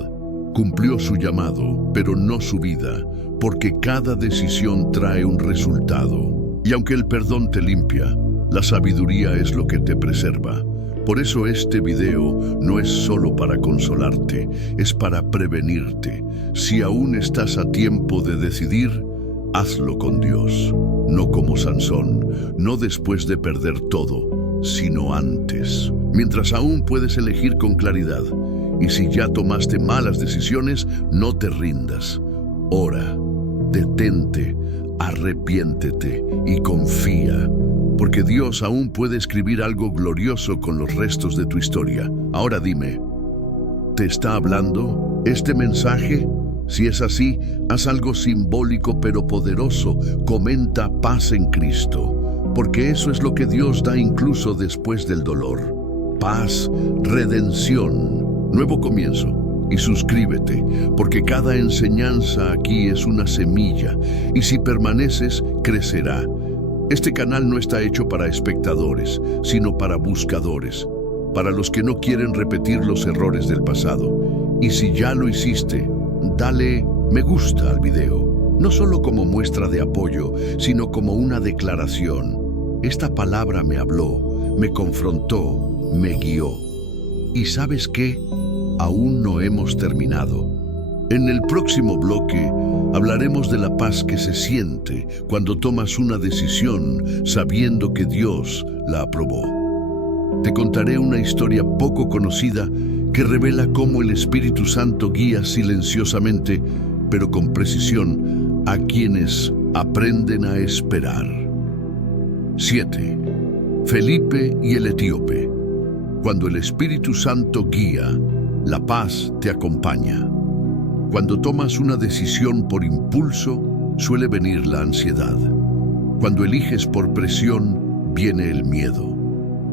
Cumplió su llamado, pero no su vida, porque cada decisión trae un resultado. Y aunque el perdón te limpia, la sabiduría es lo que te preserva. Por eso este video no es solo para consolarte, es para prevenirte. Si aún estás a tiempo de decidir, hazlo con Dios, no como Sansón, no después de perder todo, sino antes. Mientras aún puedes elegir con claridad. Y si ya tomaste malas decisiones, no te rindas. Ora, detente, arrepiéntete y confía, porque Dios aún puede escribir algo glorioso con los restos de tu historia. Ahora dime, ¿te está hablando este mensaje? Si es así, haz algo simbólico pero poderoso. Comenta paz en Cristo, porque eso es lo que Dios da incluso después del dolor. Paz, redención, nuevo comienzo. Y suscríbete, porque cada enseñanza aquí es una semilla, y si permaneces, crecerá. Este canal no está hecho para espectadores, sino para buscadores, para los que no quieren repetir los errores del pasado. Y si ya lo hiciste, dale me gusta al video, no solo como muestra de apoyo, sino como una declaración. Esta palabra me habló, me confrontó, me guió. ¿Y sabes qué? Aún no hemos terminado. En el próximo bloque hablaremos de la paz que se siente cuando tomas una decisión sabiendo que Dios la aprobó. Te contaré una historia poco conocida que revela cómo el Espíritu Santo guía silenciosamente, pero con precisión, a quienes aprenden a esperar. 7. Felipe y el etíope. Cuando el Espíritu Santo guía, la paz te acompaña. Cuando tomas una decisión por impulso, suele venir la ansiedad. Cuando eliges por presión, viene el miedo.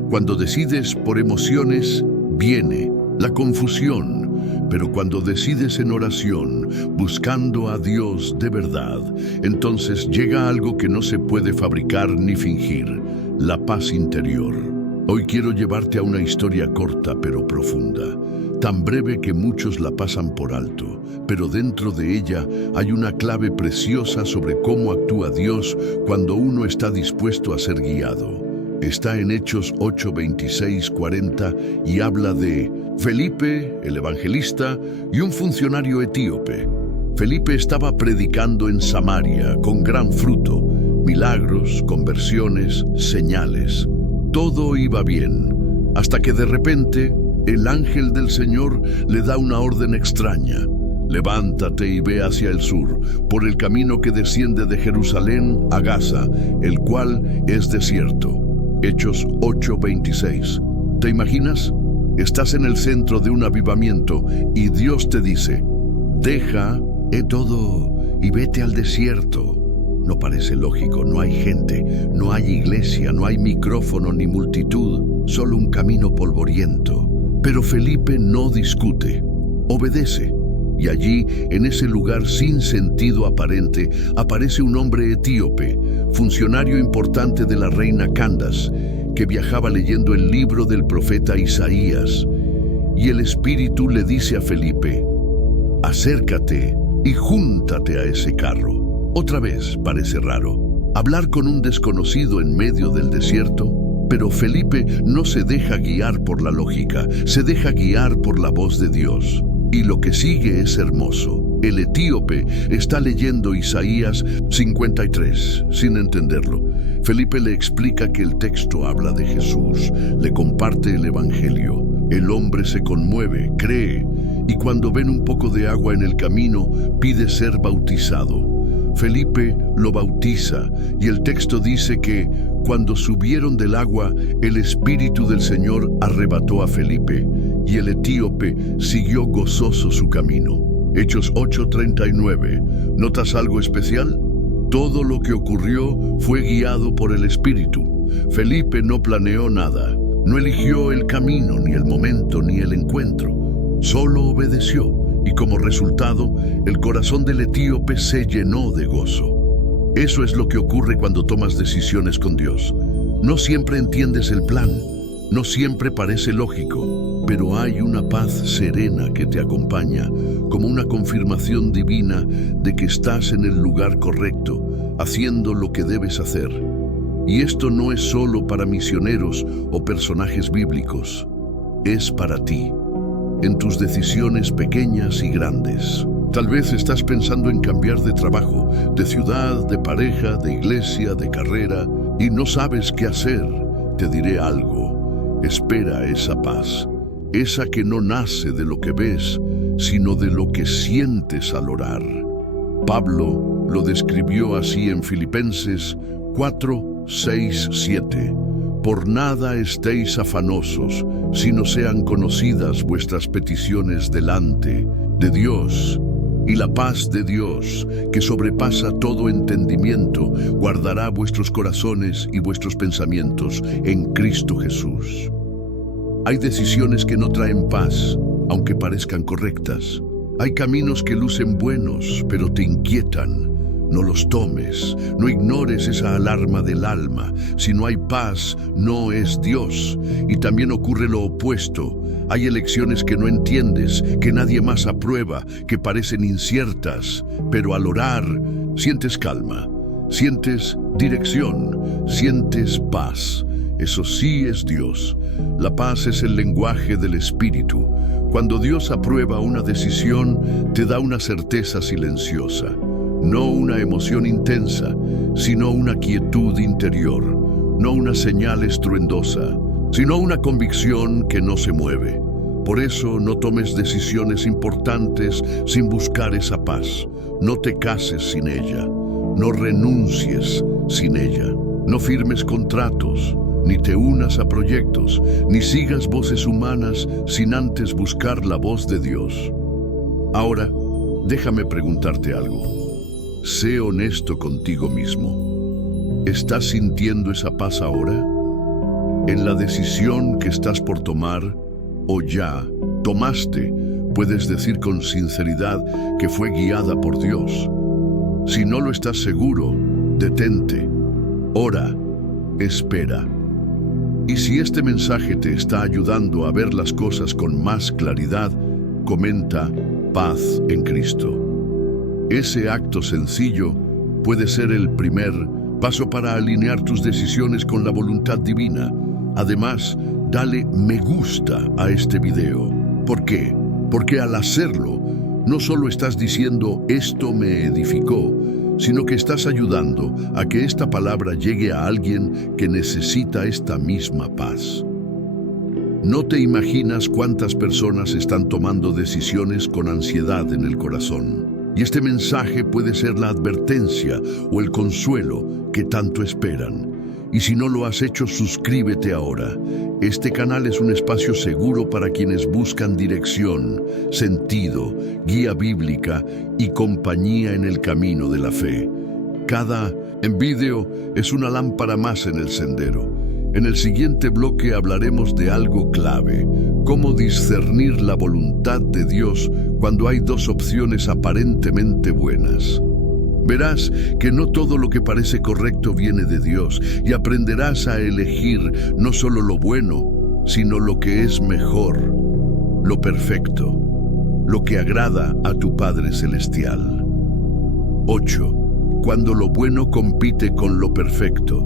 Cuando decides por emociones, viene la confusión. Pero cuando decides en oración, buscando a Dios de verdad, entonces llega algo que no se puede fabricar ni fingir: la paz interior. Hoy quiero llevarte a una historia corta pero profunda, tan breve que muchos la pasan por alto, pero dentro de ella hay una clave preciosa sobre cómo actúa Dios cuando uno está dispuesto a ser guiado. Está en Hechos 8, 26, 40 y habla de Felipe, el evangelista, y un funcionario etíope. Felipe estaba predicando en Samaria con gran fruto, milagros, conversiones, señales. Todo iba bien, hasta que de repente el ángel del Señor le da una orden extraña. Levántate y ve hacia el sur, por el camino que desciende de Jerusalén a Gaza, el cual es desierto. Hechos 8:26. ¿Te imaginas? Estás en el centro de un avivamiento y Dios te dice: deja todo y vete al desierto. No parece lógico, no hay gente, no hay iglesia, no hay micrófono ni multitud, solo un camino polvoriento. Pero Felipe no discute, obedece. Y allí, en ese lugar sin sentido aparente, aparece un hombre etíope, funcionario importante de la reina Candace, que viajaba leyendo el libro del profeta Isaías. Y el Espíritu le dice a Felipe: acércate y júntate a ese carro. Otra vez parece raro hablar con un desconocido en medio del desierto, pero Felipe no se deja guiar por la lógica, se deja guiar por la voz de Dios. Y lo que sigue es hermoso. El etíope está leyendo Isaías 53, sin entenderlo. Felipe le explica que el texto habla de Jesús, le comparte el Evangelio. El hombre se conmueve, cree, y cuando ven un poco de agua en el camino, pide ser bautizado. Felipe lo bautiza, y el texto dice que cuando subieron del agua, el Espíritu del Señor arrebató a Felipe, y el etíope siguió gozoso su camino. Hechos 8:39. ¿Notas algo especial? Todo lo que ocurrió fue guiado por el Espíritu. Felipe no planeó nada, no eligió el camino, ni el momento, ni el encuentro. Solo obedeció, y como resultado, el corazón del etíope se llenó de gozo. Eso es lo que ocurre cuando tomas decisiones con Dios. No siempre entiendes el plan, no siempre parece lógico, pero hay una paz serena que te acompaña, como una confirmación divina de que estás en el lugar correcto, haciendo lo que debes hacer. Y esto no es solo para misioneros o personajes bíblicos, es para ti, en tus decisiones pequeñas y grandes. Tal vez estás pensando en cambiar de trabajo, de ciudad, de pareja, de iglesia, de carrera, y no sabes qué hacer. Te diré algo: espera esa paz, esa que no nace de lo que ves, sino de lo que sientes al orar. Pablo lo describió así en Filipenses 4, 6, 7. Por nada estéis afanosos, sino sean conocidas vuestras peticiones delante de Dios. Y la paz de Dios, que sobrepasa todo entendimiento, guardará vuestros corazones y vuestros pensamientos en Cristo Jesús. Hay decisiones que no traen paz, aunque parezcan correctas. Hay caminos que lucen buenos, pero te inquietan. No los tomes, no ignores esa alarma del alma. Si no hay paz, no es Dios. Y también ocurre lo opuesto. Hay elecciones que no entiendes, que nadie más aprueba, que parecen inciertas. Pero al orar, sientes calma, sientes dirección, sientes paz. Eso sí es Dios. La paz es el lenguaje del Espíritu. Cuando Dios aprueba una decisión, te da una certeza silenciosa. No una emoción intensa, sino una quietud interior. No una señal estruendosa, sino una convicción que no se mueve. Por eso no tomes decisiones importantes sin buscar esa paz. No te cases sin ella. No renuncies sin ella. No firmes contratos, ni te unas a proyectos, ni sigas voces humanas sin antes buscar la voz de Dios. Ahora, déjame preguntarte algo. Sé honesto contigo mismo. ¿Estás sintiendo esa paz ahora? ¿En la decisión que estás por tomar? ¿O ya tomaste, puedes decir con sinceridad que fue guiada por Dios. Si no lo estás seguro, detente, ora, espera. Y si este mensaje te está ayudando a ver las cosas con más claridad, comenta paz en Cristo. Ese acto sencillo puede ser el primer paso para alinear tus decisiones con la voluntad divina. Además, dale me gusta a este video. ¿Por qué? Porque al hacerlo, no solo estás diciendo esto me edificó, sino que estás ayudando a que esta palabra llegue a alguien que necesita esta misma paz. No te imaginas cuántas personas están tomando decisiones con ansiedad en el corazón. Y este mensaje puede ser la advertencia o el consuelo que tanto esperan. Y si no lo has hecho, suscríbete ahora. Este canal es un espacio seguro para quienes buscan dirección, sentido, guía bíblica y compañía en el camino de la fe. Cada video es una lámpara más en el sendero. En el siguiente bloque hablaremos de algo clave: cómo discernir la voluntad de Dios cuando hay dos opciones aparentemente buenas. Verás que no todo lo que parece correcto viene de Dios y aprenderás a elegir no solo lo bueno, sino lo que es mejor, lo perfecto, lo que agrada a tu Padre Celestial. 8. Cuando lo bueno compite con lo perfecto.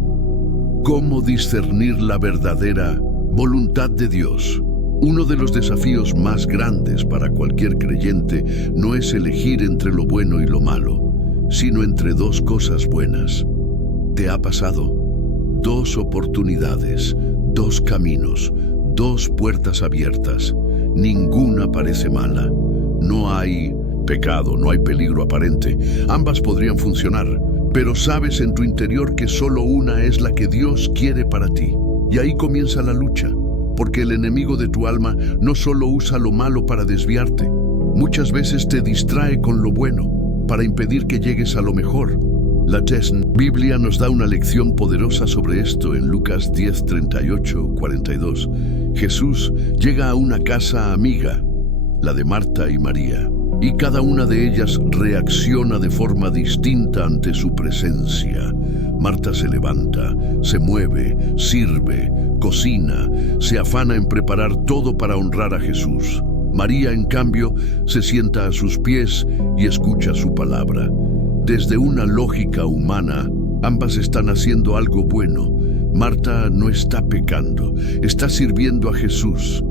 ¿Cómo discernir la verdadera voluntad de Dios? Uno de los desafíos más grandes para cualquier creyente no es elegir entre lo bueno y lo malo, sino entre dos cosas buenas. ¿Te ha pasado? Dos oportunidades, dos caminos, dos puertas abiertas. Ninguna parece mala. No hay pecado, no hay peligro aparente. Ambas podrían funcionar, pero sabes en tu interior que solo una es la que Dios quiere para ti. Y ahí comienza la lucha, porque el enemigo de tu alma no solo usa lo malo para desviarte, muchas veces te distrae con lo bueno, para impedir que llegues a lo mejor. La Biblia nos da una lección poderosa sobre esto en Lucas 10, 38, 42. Jesús llega a una casa amiga, la de Marta y María, y cada una de ellas reacciona de forma distinta ante su presencia. Marta se levanta, se mueve, sirve, cocina, se afana en preparar todo para honrar a Jesús. María, en cambio, se sienta a sus pies y escucha su palabra. Desde una lógica humana, ambas están haciendo algo bueno. Marta no está pecando, está sirviendo a Jesús.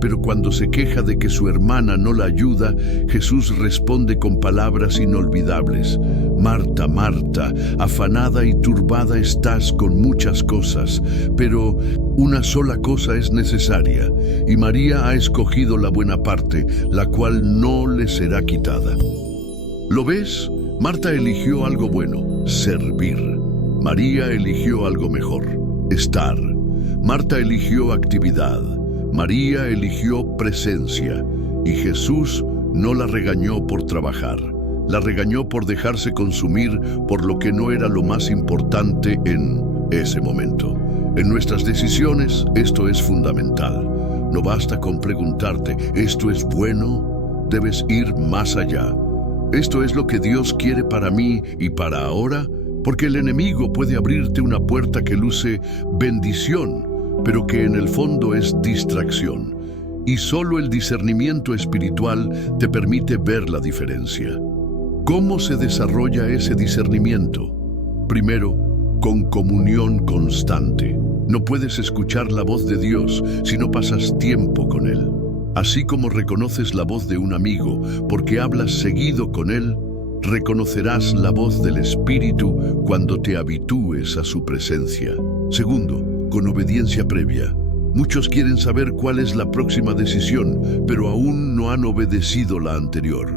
Pero cuando se queja de que su hermana no la ayuda, Jesús responde con palabras inolvidables. Marta, Marta, afanada y turbada estás con muchas cosas, pero una sola cosa es necesaria, y María ha escogido la buena parte, la cual no le será quitada. ¿Lo ves? Marta eligió algo bueno, servir. María eligió algo mejor, estar. Marta eligió actividad. María eligió presencia, y Jesús no la regañó por trabajar, la regañó por dejarse consumir por lo que no era lo más importante en ese momento. En nuestras decisiones esto es fundamental. No basta con preguntarte, ¿esto es bueno? Debes ir más allá. ¿Esto es lo que Dios quiere para mí y para ahora? Porque el enemigo puede abrirte una puerta que luce bendición, pero que en el fondo es distracción. Y solo el discernimiento espiritual te permite ver la diferencia. ¿Cómo se desarrolla ese discernimiento? Primero, con comunión constante. No puedes escuchar la voz de Dios si no pasas tiempo con Él. Así como reconoces la voz de un amigo porque hablas seguido con Él, reconocerás la voz del Espíritu cuando te habitúes a su presencia. Segundo, con obediencia previa. Muchos quieren saber cuál es la próxima decisión, pero aún no han obedecido la anterior.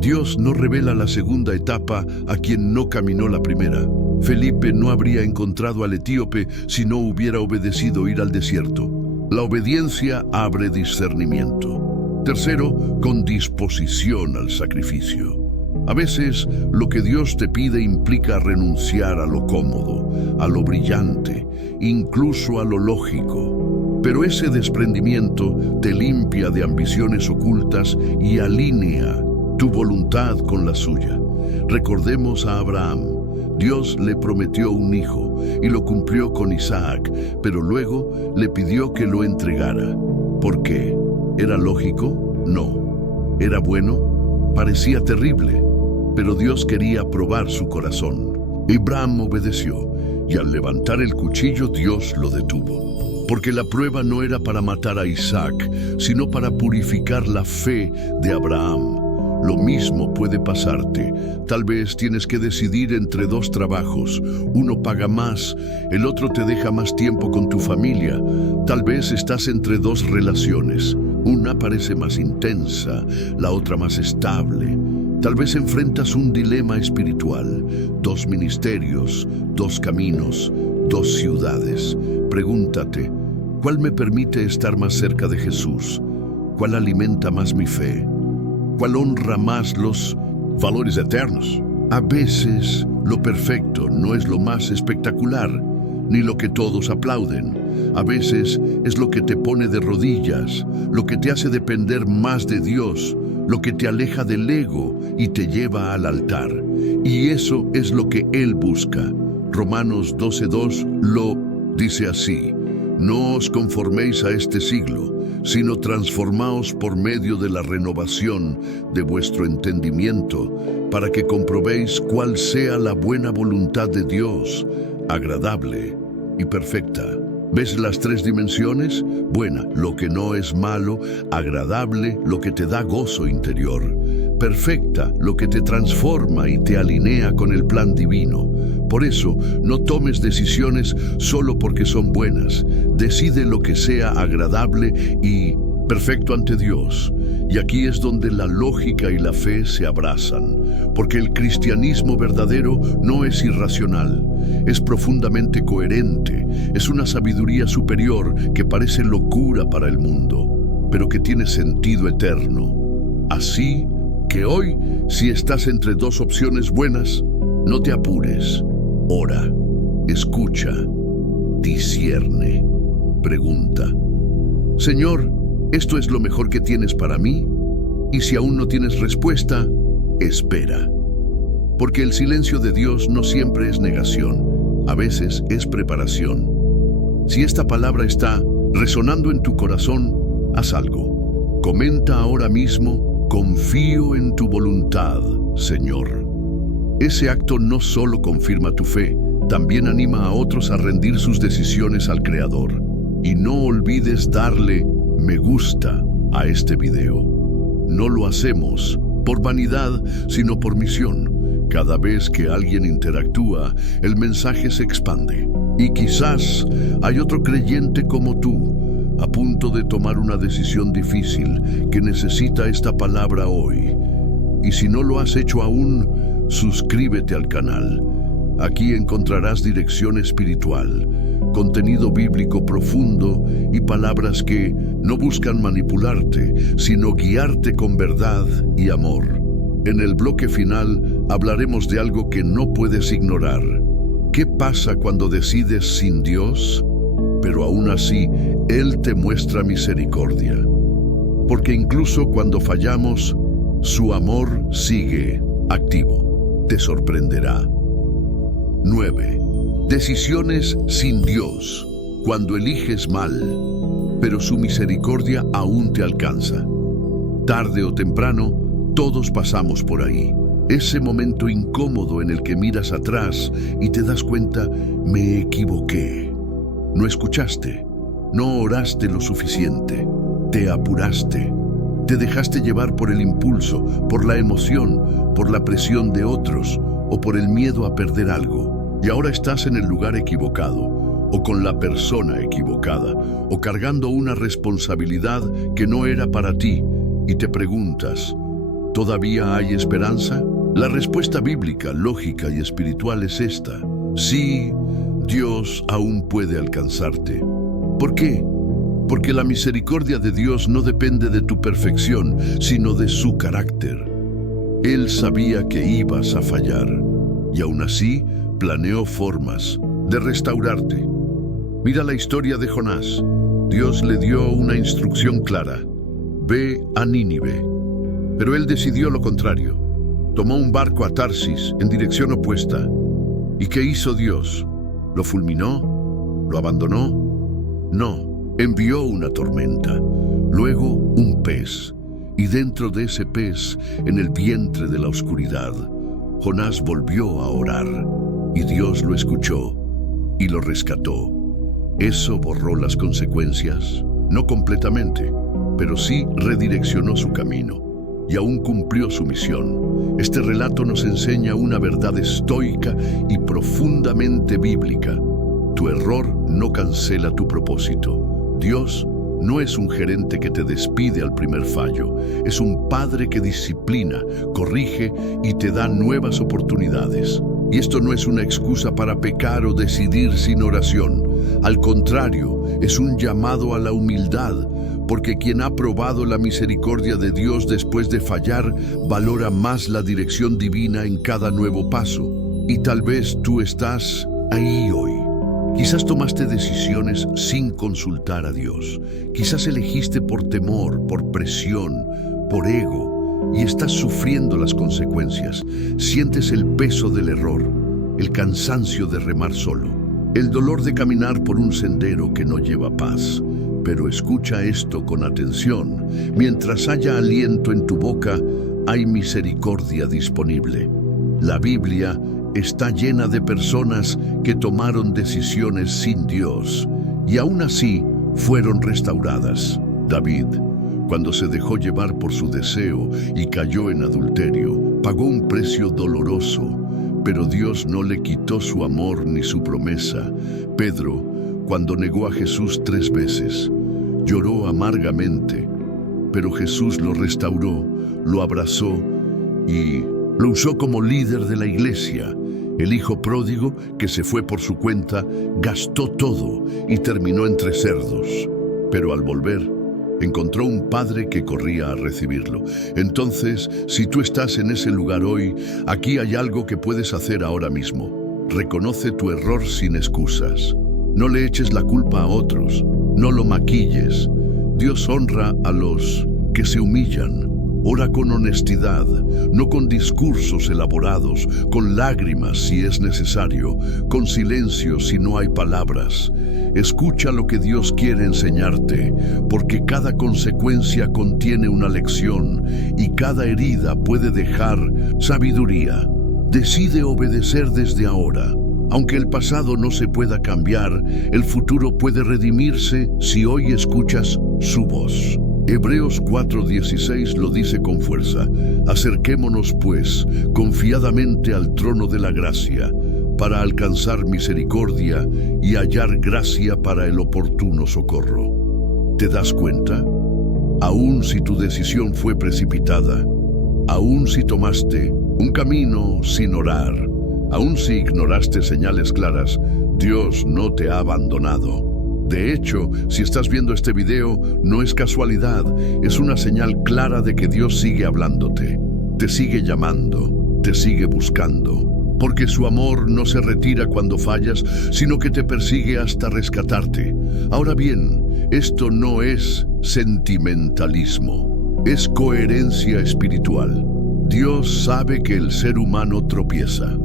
Dios no revela la segunda etapa a quien no caminó la primera. Felipe no habría encontrado al etíope si no hubiera obedecido ir al desierto. La obediencia abre discernimiento. Tercero, con disposición al sacrificio. A veces, lo que Dios te pide implica renunciar a lo cómodo, a lo brillante, incluso a lo lógico. Pero ese desprendimiento te limpia de ambiciones ocultas y alinea tu voluntad con la suya. Recordemos a Abraham. Dios le prometió un hijo y lo cumplió con Isaac, pero luego le pidió que lo entregara. ¿Por qué? ¿Era lógico? No. ¿Era bueno? Parecía terrible, pero Dios quería probar su corazón. Abraham obedeció y al levantar el cuchillo Dios lo detuvo. Porque la prueba no era para matar a Isaac, sino para purificar la fe de Abraham. Lo mismo puede pasarte. Tal vez tienes que decidir entre dos trabajos. Uno paga más, el otro te deja más tiempo con tu familia. Tal vez estás entre dos relaciones. Una parece más intensa, la otra más estable. Tal vez enfrentas un dilema espiritual. Dos ministerios, dos caminos, dos ciudades. Pregúntate, ¿cuál me permite estar más cerca de Jesús? ¿Cuál alimenta más mi fe? ¿Cuál honra más los valores eternos? A veces, lo perfecto no es lo más espectacular, ni lo que todos aplauden. A veces es lo que te pone de rodillas, lo que te hace depender más de Dios, lo que te aleja del ego y te lleva al altar. Y eso es lo que Él busca. Romanos 12:2 lo dice así: no os conforméis a este siglo, sino transformaos por medio de la renovación de vuestro entendimiento, para que comprobéis cuál sea la buena voluntad de Dios, agradable y perfecta. ¿Ves las tres dimensiones? Buena, lo que no es malo; agradable, lo que te da gozo interior; perfecta, lo que te transforma y te alinea con el plan divino. Por eso, no tomes decisiones solo porque son buenas. Decide lo que sea agradable y perfecto ante Dios. Y aquí es donde la lógica y la fe se abrazan, porque el cristianismo verdadero no es irracional, es profundamente coherente, es una sabiduría superior que parece locura para el mundo, pero que tiene sentido eterno. Así que hoy, si estás entre dos opciones buenas, no te apures. Ora, escucha, discierne, pregunta: Señor, ¿esto es lo mejor que tienes para mí? Y si aún no tienes respuesta, espera. Porque el silencio de Dios no siempre es negación, a veces es preparación. Si esta palabra está resonando en tu corazón, haz algo. Comenta ahora mismo: confío en tu voluntad, Señor. Ese acto no solo confirma tu fe, también anima a otros a rendir sus decisiones al Creador. Y no olvides darle me gusta a este video. No lo hacemos por vanidad, sino por misión. Cada vez que alguien interactúa, el mensaje se expande. Y quizás hay otro creyente como tú, a punto de tomar una decisión difícil, que necesita esta palabra hoy. Y si no lo has hecho aún, suscríbete al canal. Aquí encontrarás dirección espiritual, contenido bíblico profundo y palabras que no buscan manipularte, sino guiarte con verdad y amor. En el bloque final hablaremos de algo que no puedes ignorar. ¿Qué pasa cuando decides sin Dios? Pero aún así, Él te muestra misericordia. Porque incluso cuando fallamos, su amor sigue activo. Te sorprenderá. 9. Decisiones sin Dios. Cuando eliges mal, pero su misericordia aún te alcanza. Tarde o temprano, todos pasamos por ahí. Ese momento incómodo en el que miras atrás y te das cuenta: me equivoqué. No escuchaste, no oraste lo suficiente, te apuraste. Te dejaste llevar por el impulso, por la emoción, por la presión de otros o por el miedo a perder algo. Y ahora estás en el lugar equivocado, o con la persona equivocada, o cargando una responsabilidad que no era para ti. Y te preguntas: ¿todavía hay esperanza? La respuesta bíblica, lógica y espiritual es esta: sí, Dios aún puede alcanzarte. ¿Por qué? Porque la misericordia de Dios no depende de tu perfección, sino de su carácter. Él sabía que ibas a fallar, y aún así planeó formas de restaurarte. Mira la historia de Jonás. Dios le dio una instrucción clara: ve a Nínive. Pero él decidió lo contrario. Tomó un barco a Tarsis en dirección opuesta. ¿Y qué hizo Dios? ¿Lo fulminó? ¿Lo abandonó? No, envió una tormenta, luego un pez, y dentro de ese pez, en el vientre de la oscuridad, Jonás volvió a orar, y Dios lo escuchó y lo rescató. ¿Eso borró las consecuencias? No completamente, pero sí redireccionó su camino y aún cumplió su misión. Este relato nos enseña una verdad estoica y profundamente bíblica. Tu error no cancela tu propósito. Dios no es un gerente que te despide al primer fallo. Es un padre que disciplina, corrige y te da nuevas oportunidades. Y esto no es una excusa para pecar o decidir sin oración. Al contrario, es un llamado a la humildad, porque quien ha probado la misericordia de Dios después de fallar, valora más la dirección divina en cada nuevo paso. Y tal vez tú estás ahí hoy. Quizás tomaste decisiones sin consultar a Dios. Quizás elegiste por temor, por presión, por ego, y estás sufriendo las consecuencias. Sientes el peso del error, el cansancio de remar solo, el dolor de caminar por un sendero que no lleva paz. Pero escucha esto con atención. Mientras haya aliento en tu boca, hay misericordia disponible. La Biblia está llena de personas que tomaron decisiones sin Dios y aún así fueron restauradas. David, cuando se dejó llevar por su deseo y cayó en adulterio, pagó un precio doloroso, pero Dios no le quitó su amor ni su promesa. Pedro, cuando negó a Jesús 3 veces, lloró amargamente, pero Jesús lo restauró, lo abrazó y lo usó como líder de la iglesia. El hijo pródigo, que se fue por su cuenta, gastó todo y terminó entre cerdos. Pero al volver, encontró un padre que corría a recibirlo. Entonces, si tú estás en ese lugar hoy, aquí hay algo que puedes hacer ahora mismo. Reconoce tu error sin excusas. No le eches la culpa a otros. No lo maquilles. Dios honra a los que se humillan. Ora con honestidad, no con discursos elaborados, con lágrimas si es necesario, con silencio si no hay palabras. Escucha lo que Dios quiere enseñarte, porque cada consecuencia contiene una lección y cada herida puede dejar sabiduría. Decide obedecer desde ahora. Aunque el pasado no se pueda cambiar, el futuro puede redimirse si hoy escuchas su voz. Hebreos 4:16 lo dice con fuerza: acerquémonos pues confiadamente al trono de la gracia, para alcanzar misericordia y hallar gracia para el oportuno socorro. ¿Te das cuenta? Aun si tu decisión fue precipitada, aun si tomaste un camino sin orar, aun si ignoraste señales claras, Dios no te ha abandonado. De hecho, si estás viendo este video, no es casualidad, es una señal clara de que Dios sigue hablándote, te sigue llamando, te sigue buscando, porque su amor no se retira cuando fallas, sino que te persigue hasta rescatarte. Ahora bien, esto no es sentimentalismo, es coherencia espiritual. Dios sabe que el ser humano tropieza,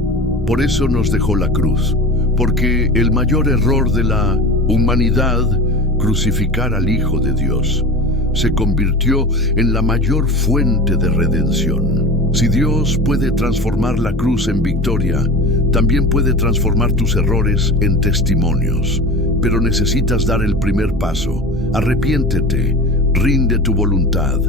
por eso nos dejó la cruz, porque el mayor error de la humanidad, crucificar al Hijo de Dios, se convirtió en la mayor fuente de redención. Si Dios puede transformar la cruz en victoria, también puede transformar tus errores en testimonios. Pero necesitas dar el primer paso. Arrepiéntete, rinde tu voluntad,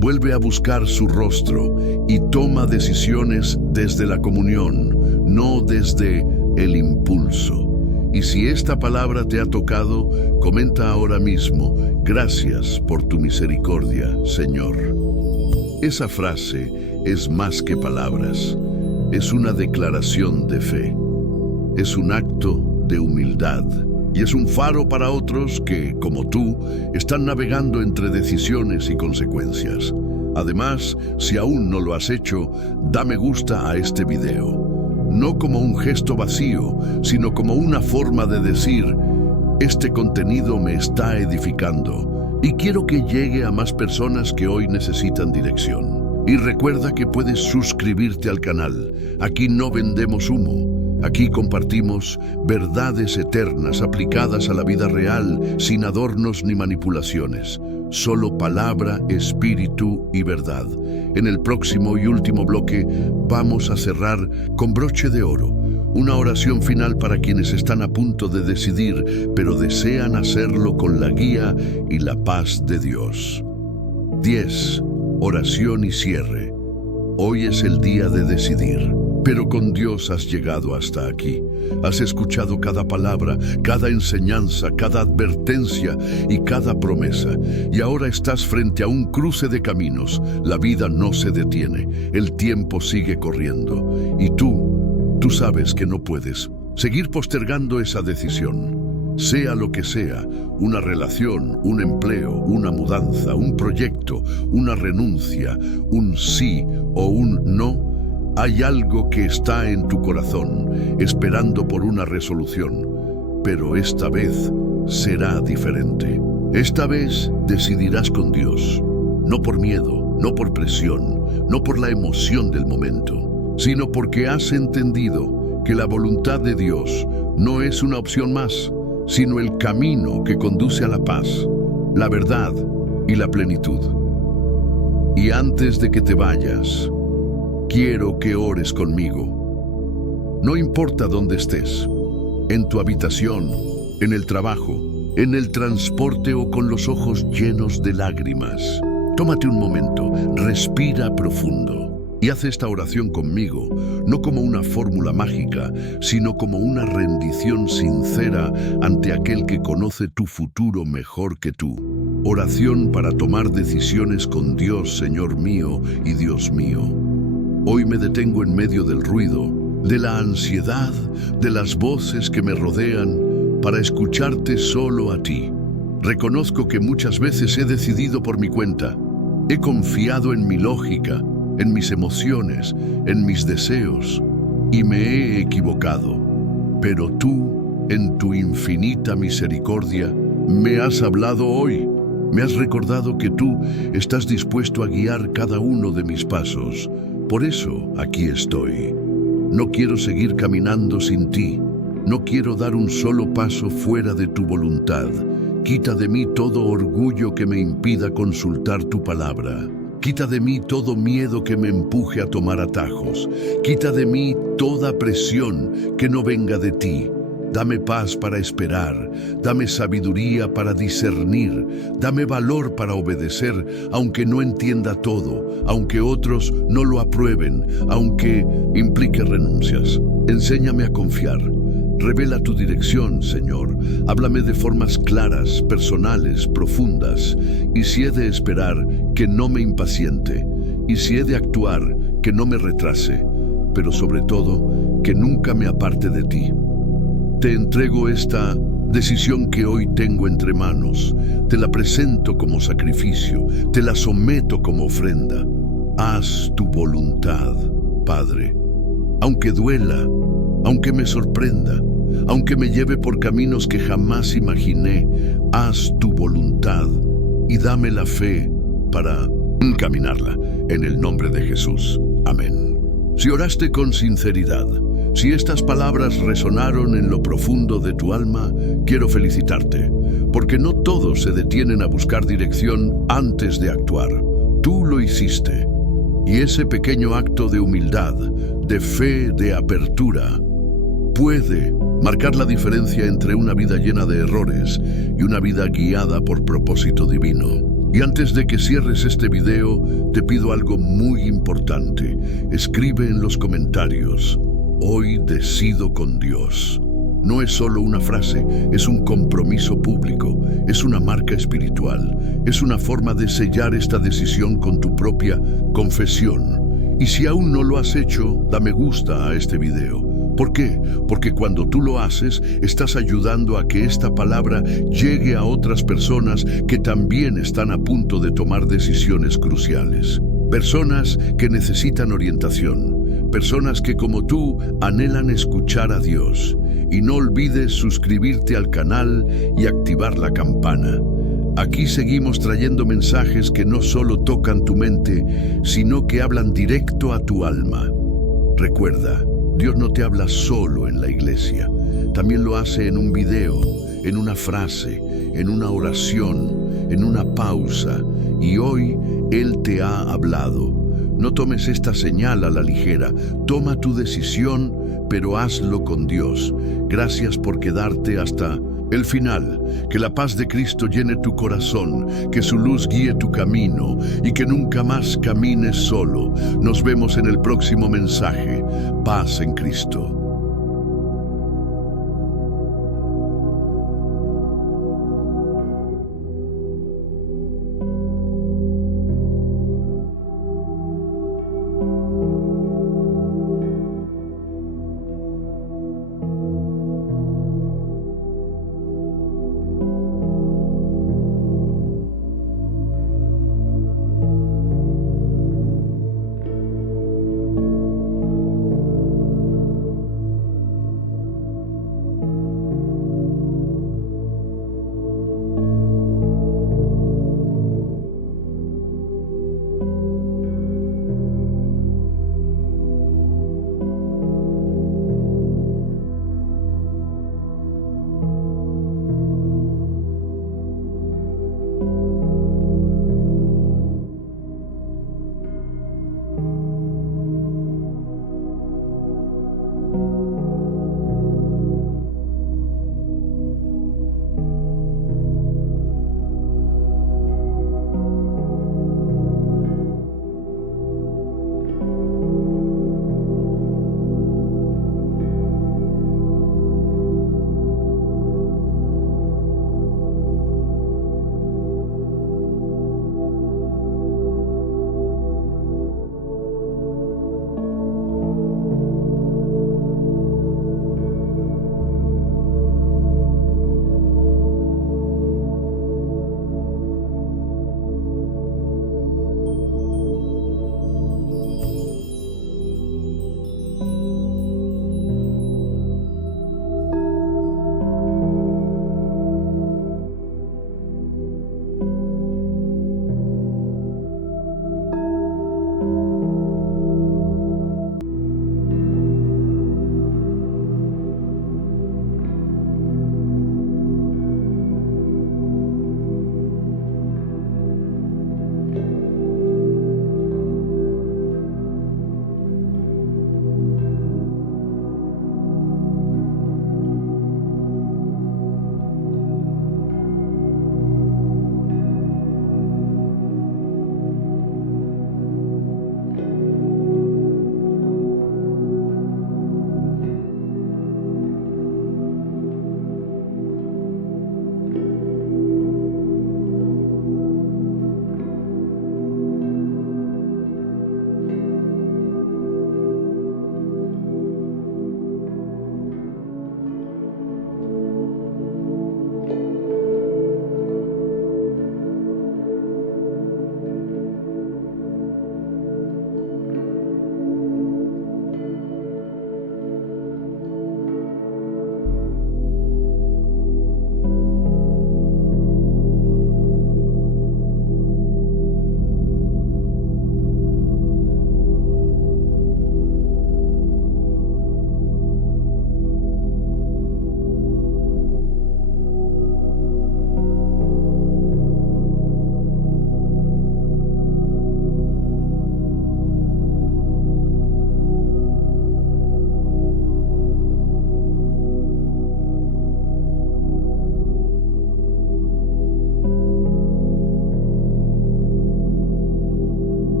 vuelve a buscar su rostro y toma decisiones desde la comunión, no desde el impulso. Y si esta palabra te ha tocado, comenta ahora mismo: gracias por tu misericordia, Señor. Esa frase es más que palabras, es una declaración de fe, es un acto de humildad y es un faro para otros que, como tú, están navegando entre decisiones y consecuencias. Además, si aún no lo has hecho, da me gusta a este video. No como un gesto vacío, sino como una forma de decir: Este contenido me está edificando y quiero que llegue a más personas que hoy necesitan dirección. Y recuerda que puedes suscribirte al canal. Aquí no vendemos humo. Aquí compartimos verdades eternas aplicadas a la vida real, sin adornos ni manipulaciones. Solo palabra, espíritu y verdad. En el próximo y último bloque vamos a cerrar con broche de oro. Una oración final para quienes están a punto de decidir, pero desean hacerlo con la guía y la paz de Dios. 10. Oración y cierre. Hoy es el día de decidir, pero con Dios has llegado hasta aquí. Has escuchado cada palabra, cada enseñanza, cada advertencia y cada promesa. Y ahora estás frente a un cruce de caminos. La vida no se detiene, el tiempo sigue corriendo. Y tú sabes que no puedes seguir postergando esa decisión. Sea lo que sea, una relación, un empleo, una mudanza, un proyecto, una renuncia, un sí o un no, hay algo que está en tu corazón, esperando por una resolución. Pero esta vez será diferente. Esta vez decidirás con Dios, no por miedo, no por presión, no por la emoción del momento, sino porque has entendido que la voluntad de Dios no es una opción más, sino el camino que conduce a la paz, la verdad y la plenitud. Y antes de que te vayas, quiero que ores conmigo. No importa dónde estés, en tu habitación, en el trabajo, en el transporte o con los ojos llenos de lágrimas. Tómate un momento, respira profundo. Y haz esta oración conmigo, no como una fórmula mágica, sino como una rendición sincera ante aquel que conoce tu futuro mejor que tú. Oración para tomar decisiones con Dios, Señor mío y Dios mío. Hoy me detengo en medio del ruido, de la ansiedad, de las voces que me rodean, para escucharte solo a ti. Reconozco que muchas veces he decidido por mi cuenta. He confiado en mi lógica, en mis emociones, en mis deseos, y me he equivocado. Pero tú, en tu infinita misericordia, me has hablado hoy. Me has recordado que tú estás dispuesto a guiar cada uno de mis pasos. Por eso aquí estoy. No quiero seguir caminando sin ti. No quiero dar un solo paso fuera de tu voluntad. Quita de mí todo orgullo que me impida consultar tu palabra. Quita de mí todo miedo que me empuje a tomar atajos. Quita de mí toda presión que no venga de ti. Dame paz para esperar. Dame sabiduría para discernir. Dame valor para obedecer, aunque no entienda todo, aunque otros no lo aprueben, aunque implique renuncias. Enséñame a confiar. Revela tu dirección, Señor. Háblame de formas claras, personales, profundas. Y si he de esperar, que no me impaciente. Y si he de actuar, que no me retrase. Pero sobre todo, que nunca me aparte de ti. Te entrego esta decisión que hoy tengo entre manos. Te la presento como sacrificio. Te la someto como ofrenda. Haz tu voluntad, Padre. Aunque duela, aunque me sorprenda, aunque me lleve por caminos que jamás imaginé, haz tu voluntad y dame la fe para caminarla. En el nombre de Jesús. Amén. Si oraste con sinceridad, si estas palabras resonaron en lo profundo de tu alma, quiero felicitarte, porque no todos se detienen a buscar dirección antes de actuar. Tú lo hiciste. Y ese pequeño acto de humildad, de fe, de apertura, puede marcar la diferencia entre una vida llena de errores y una vida guiada por propósito divino. Y antes de que cierres este video, te pido algo muy importante. Escribe en los comentarios: hoy decido con Dios. No es solo una frase, es un compromiso público, es una marca espiritual, es una forma de sellar esta decisión con tu propia confesión. Y si aún no lo has hecho, da me gusta a este video. ¿Por qué? Porque cuando tú lo haces, estás ayudando a que esta palabra llegue a otras personas que también están a punto de tomar decisiones cruciales. Personas que necesitan orientación, personas que como tú anhelan escuchar a Dios. Y no olvides suscribirte al canal y activar la campana. Aquí seguimos trayendo mensajes que no solo tocan tu mente, sino que hablan directo a tu alma. Recuerda, Dios no te habla solo en la iglesia, también lo hace en un video, en una frase, en una oración, en una pausa, y hoy Él te ha hablado. No tomes esta señal a la ligera, toma tu decisión, pero hazlo con Dios. Gracias por quedarte hasta el final. Que la paz de Cristo llene tu corazón, que su luz guíe tu camino y que nunca más camines solo. Nos vemos en el próximo mensaje. Paz en Cristo.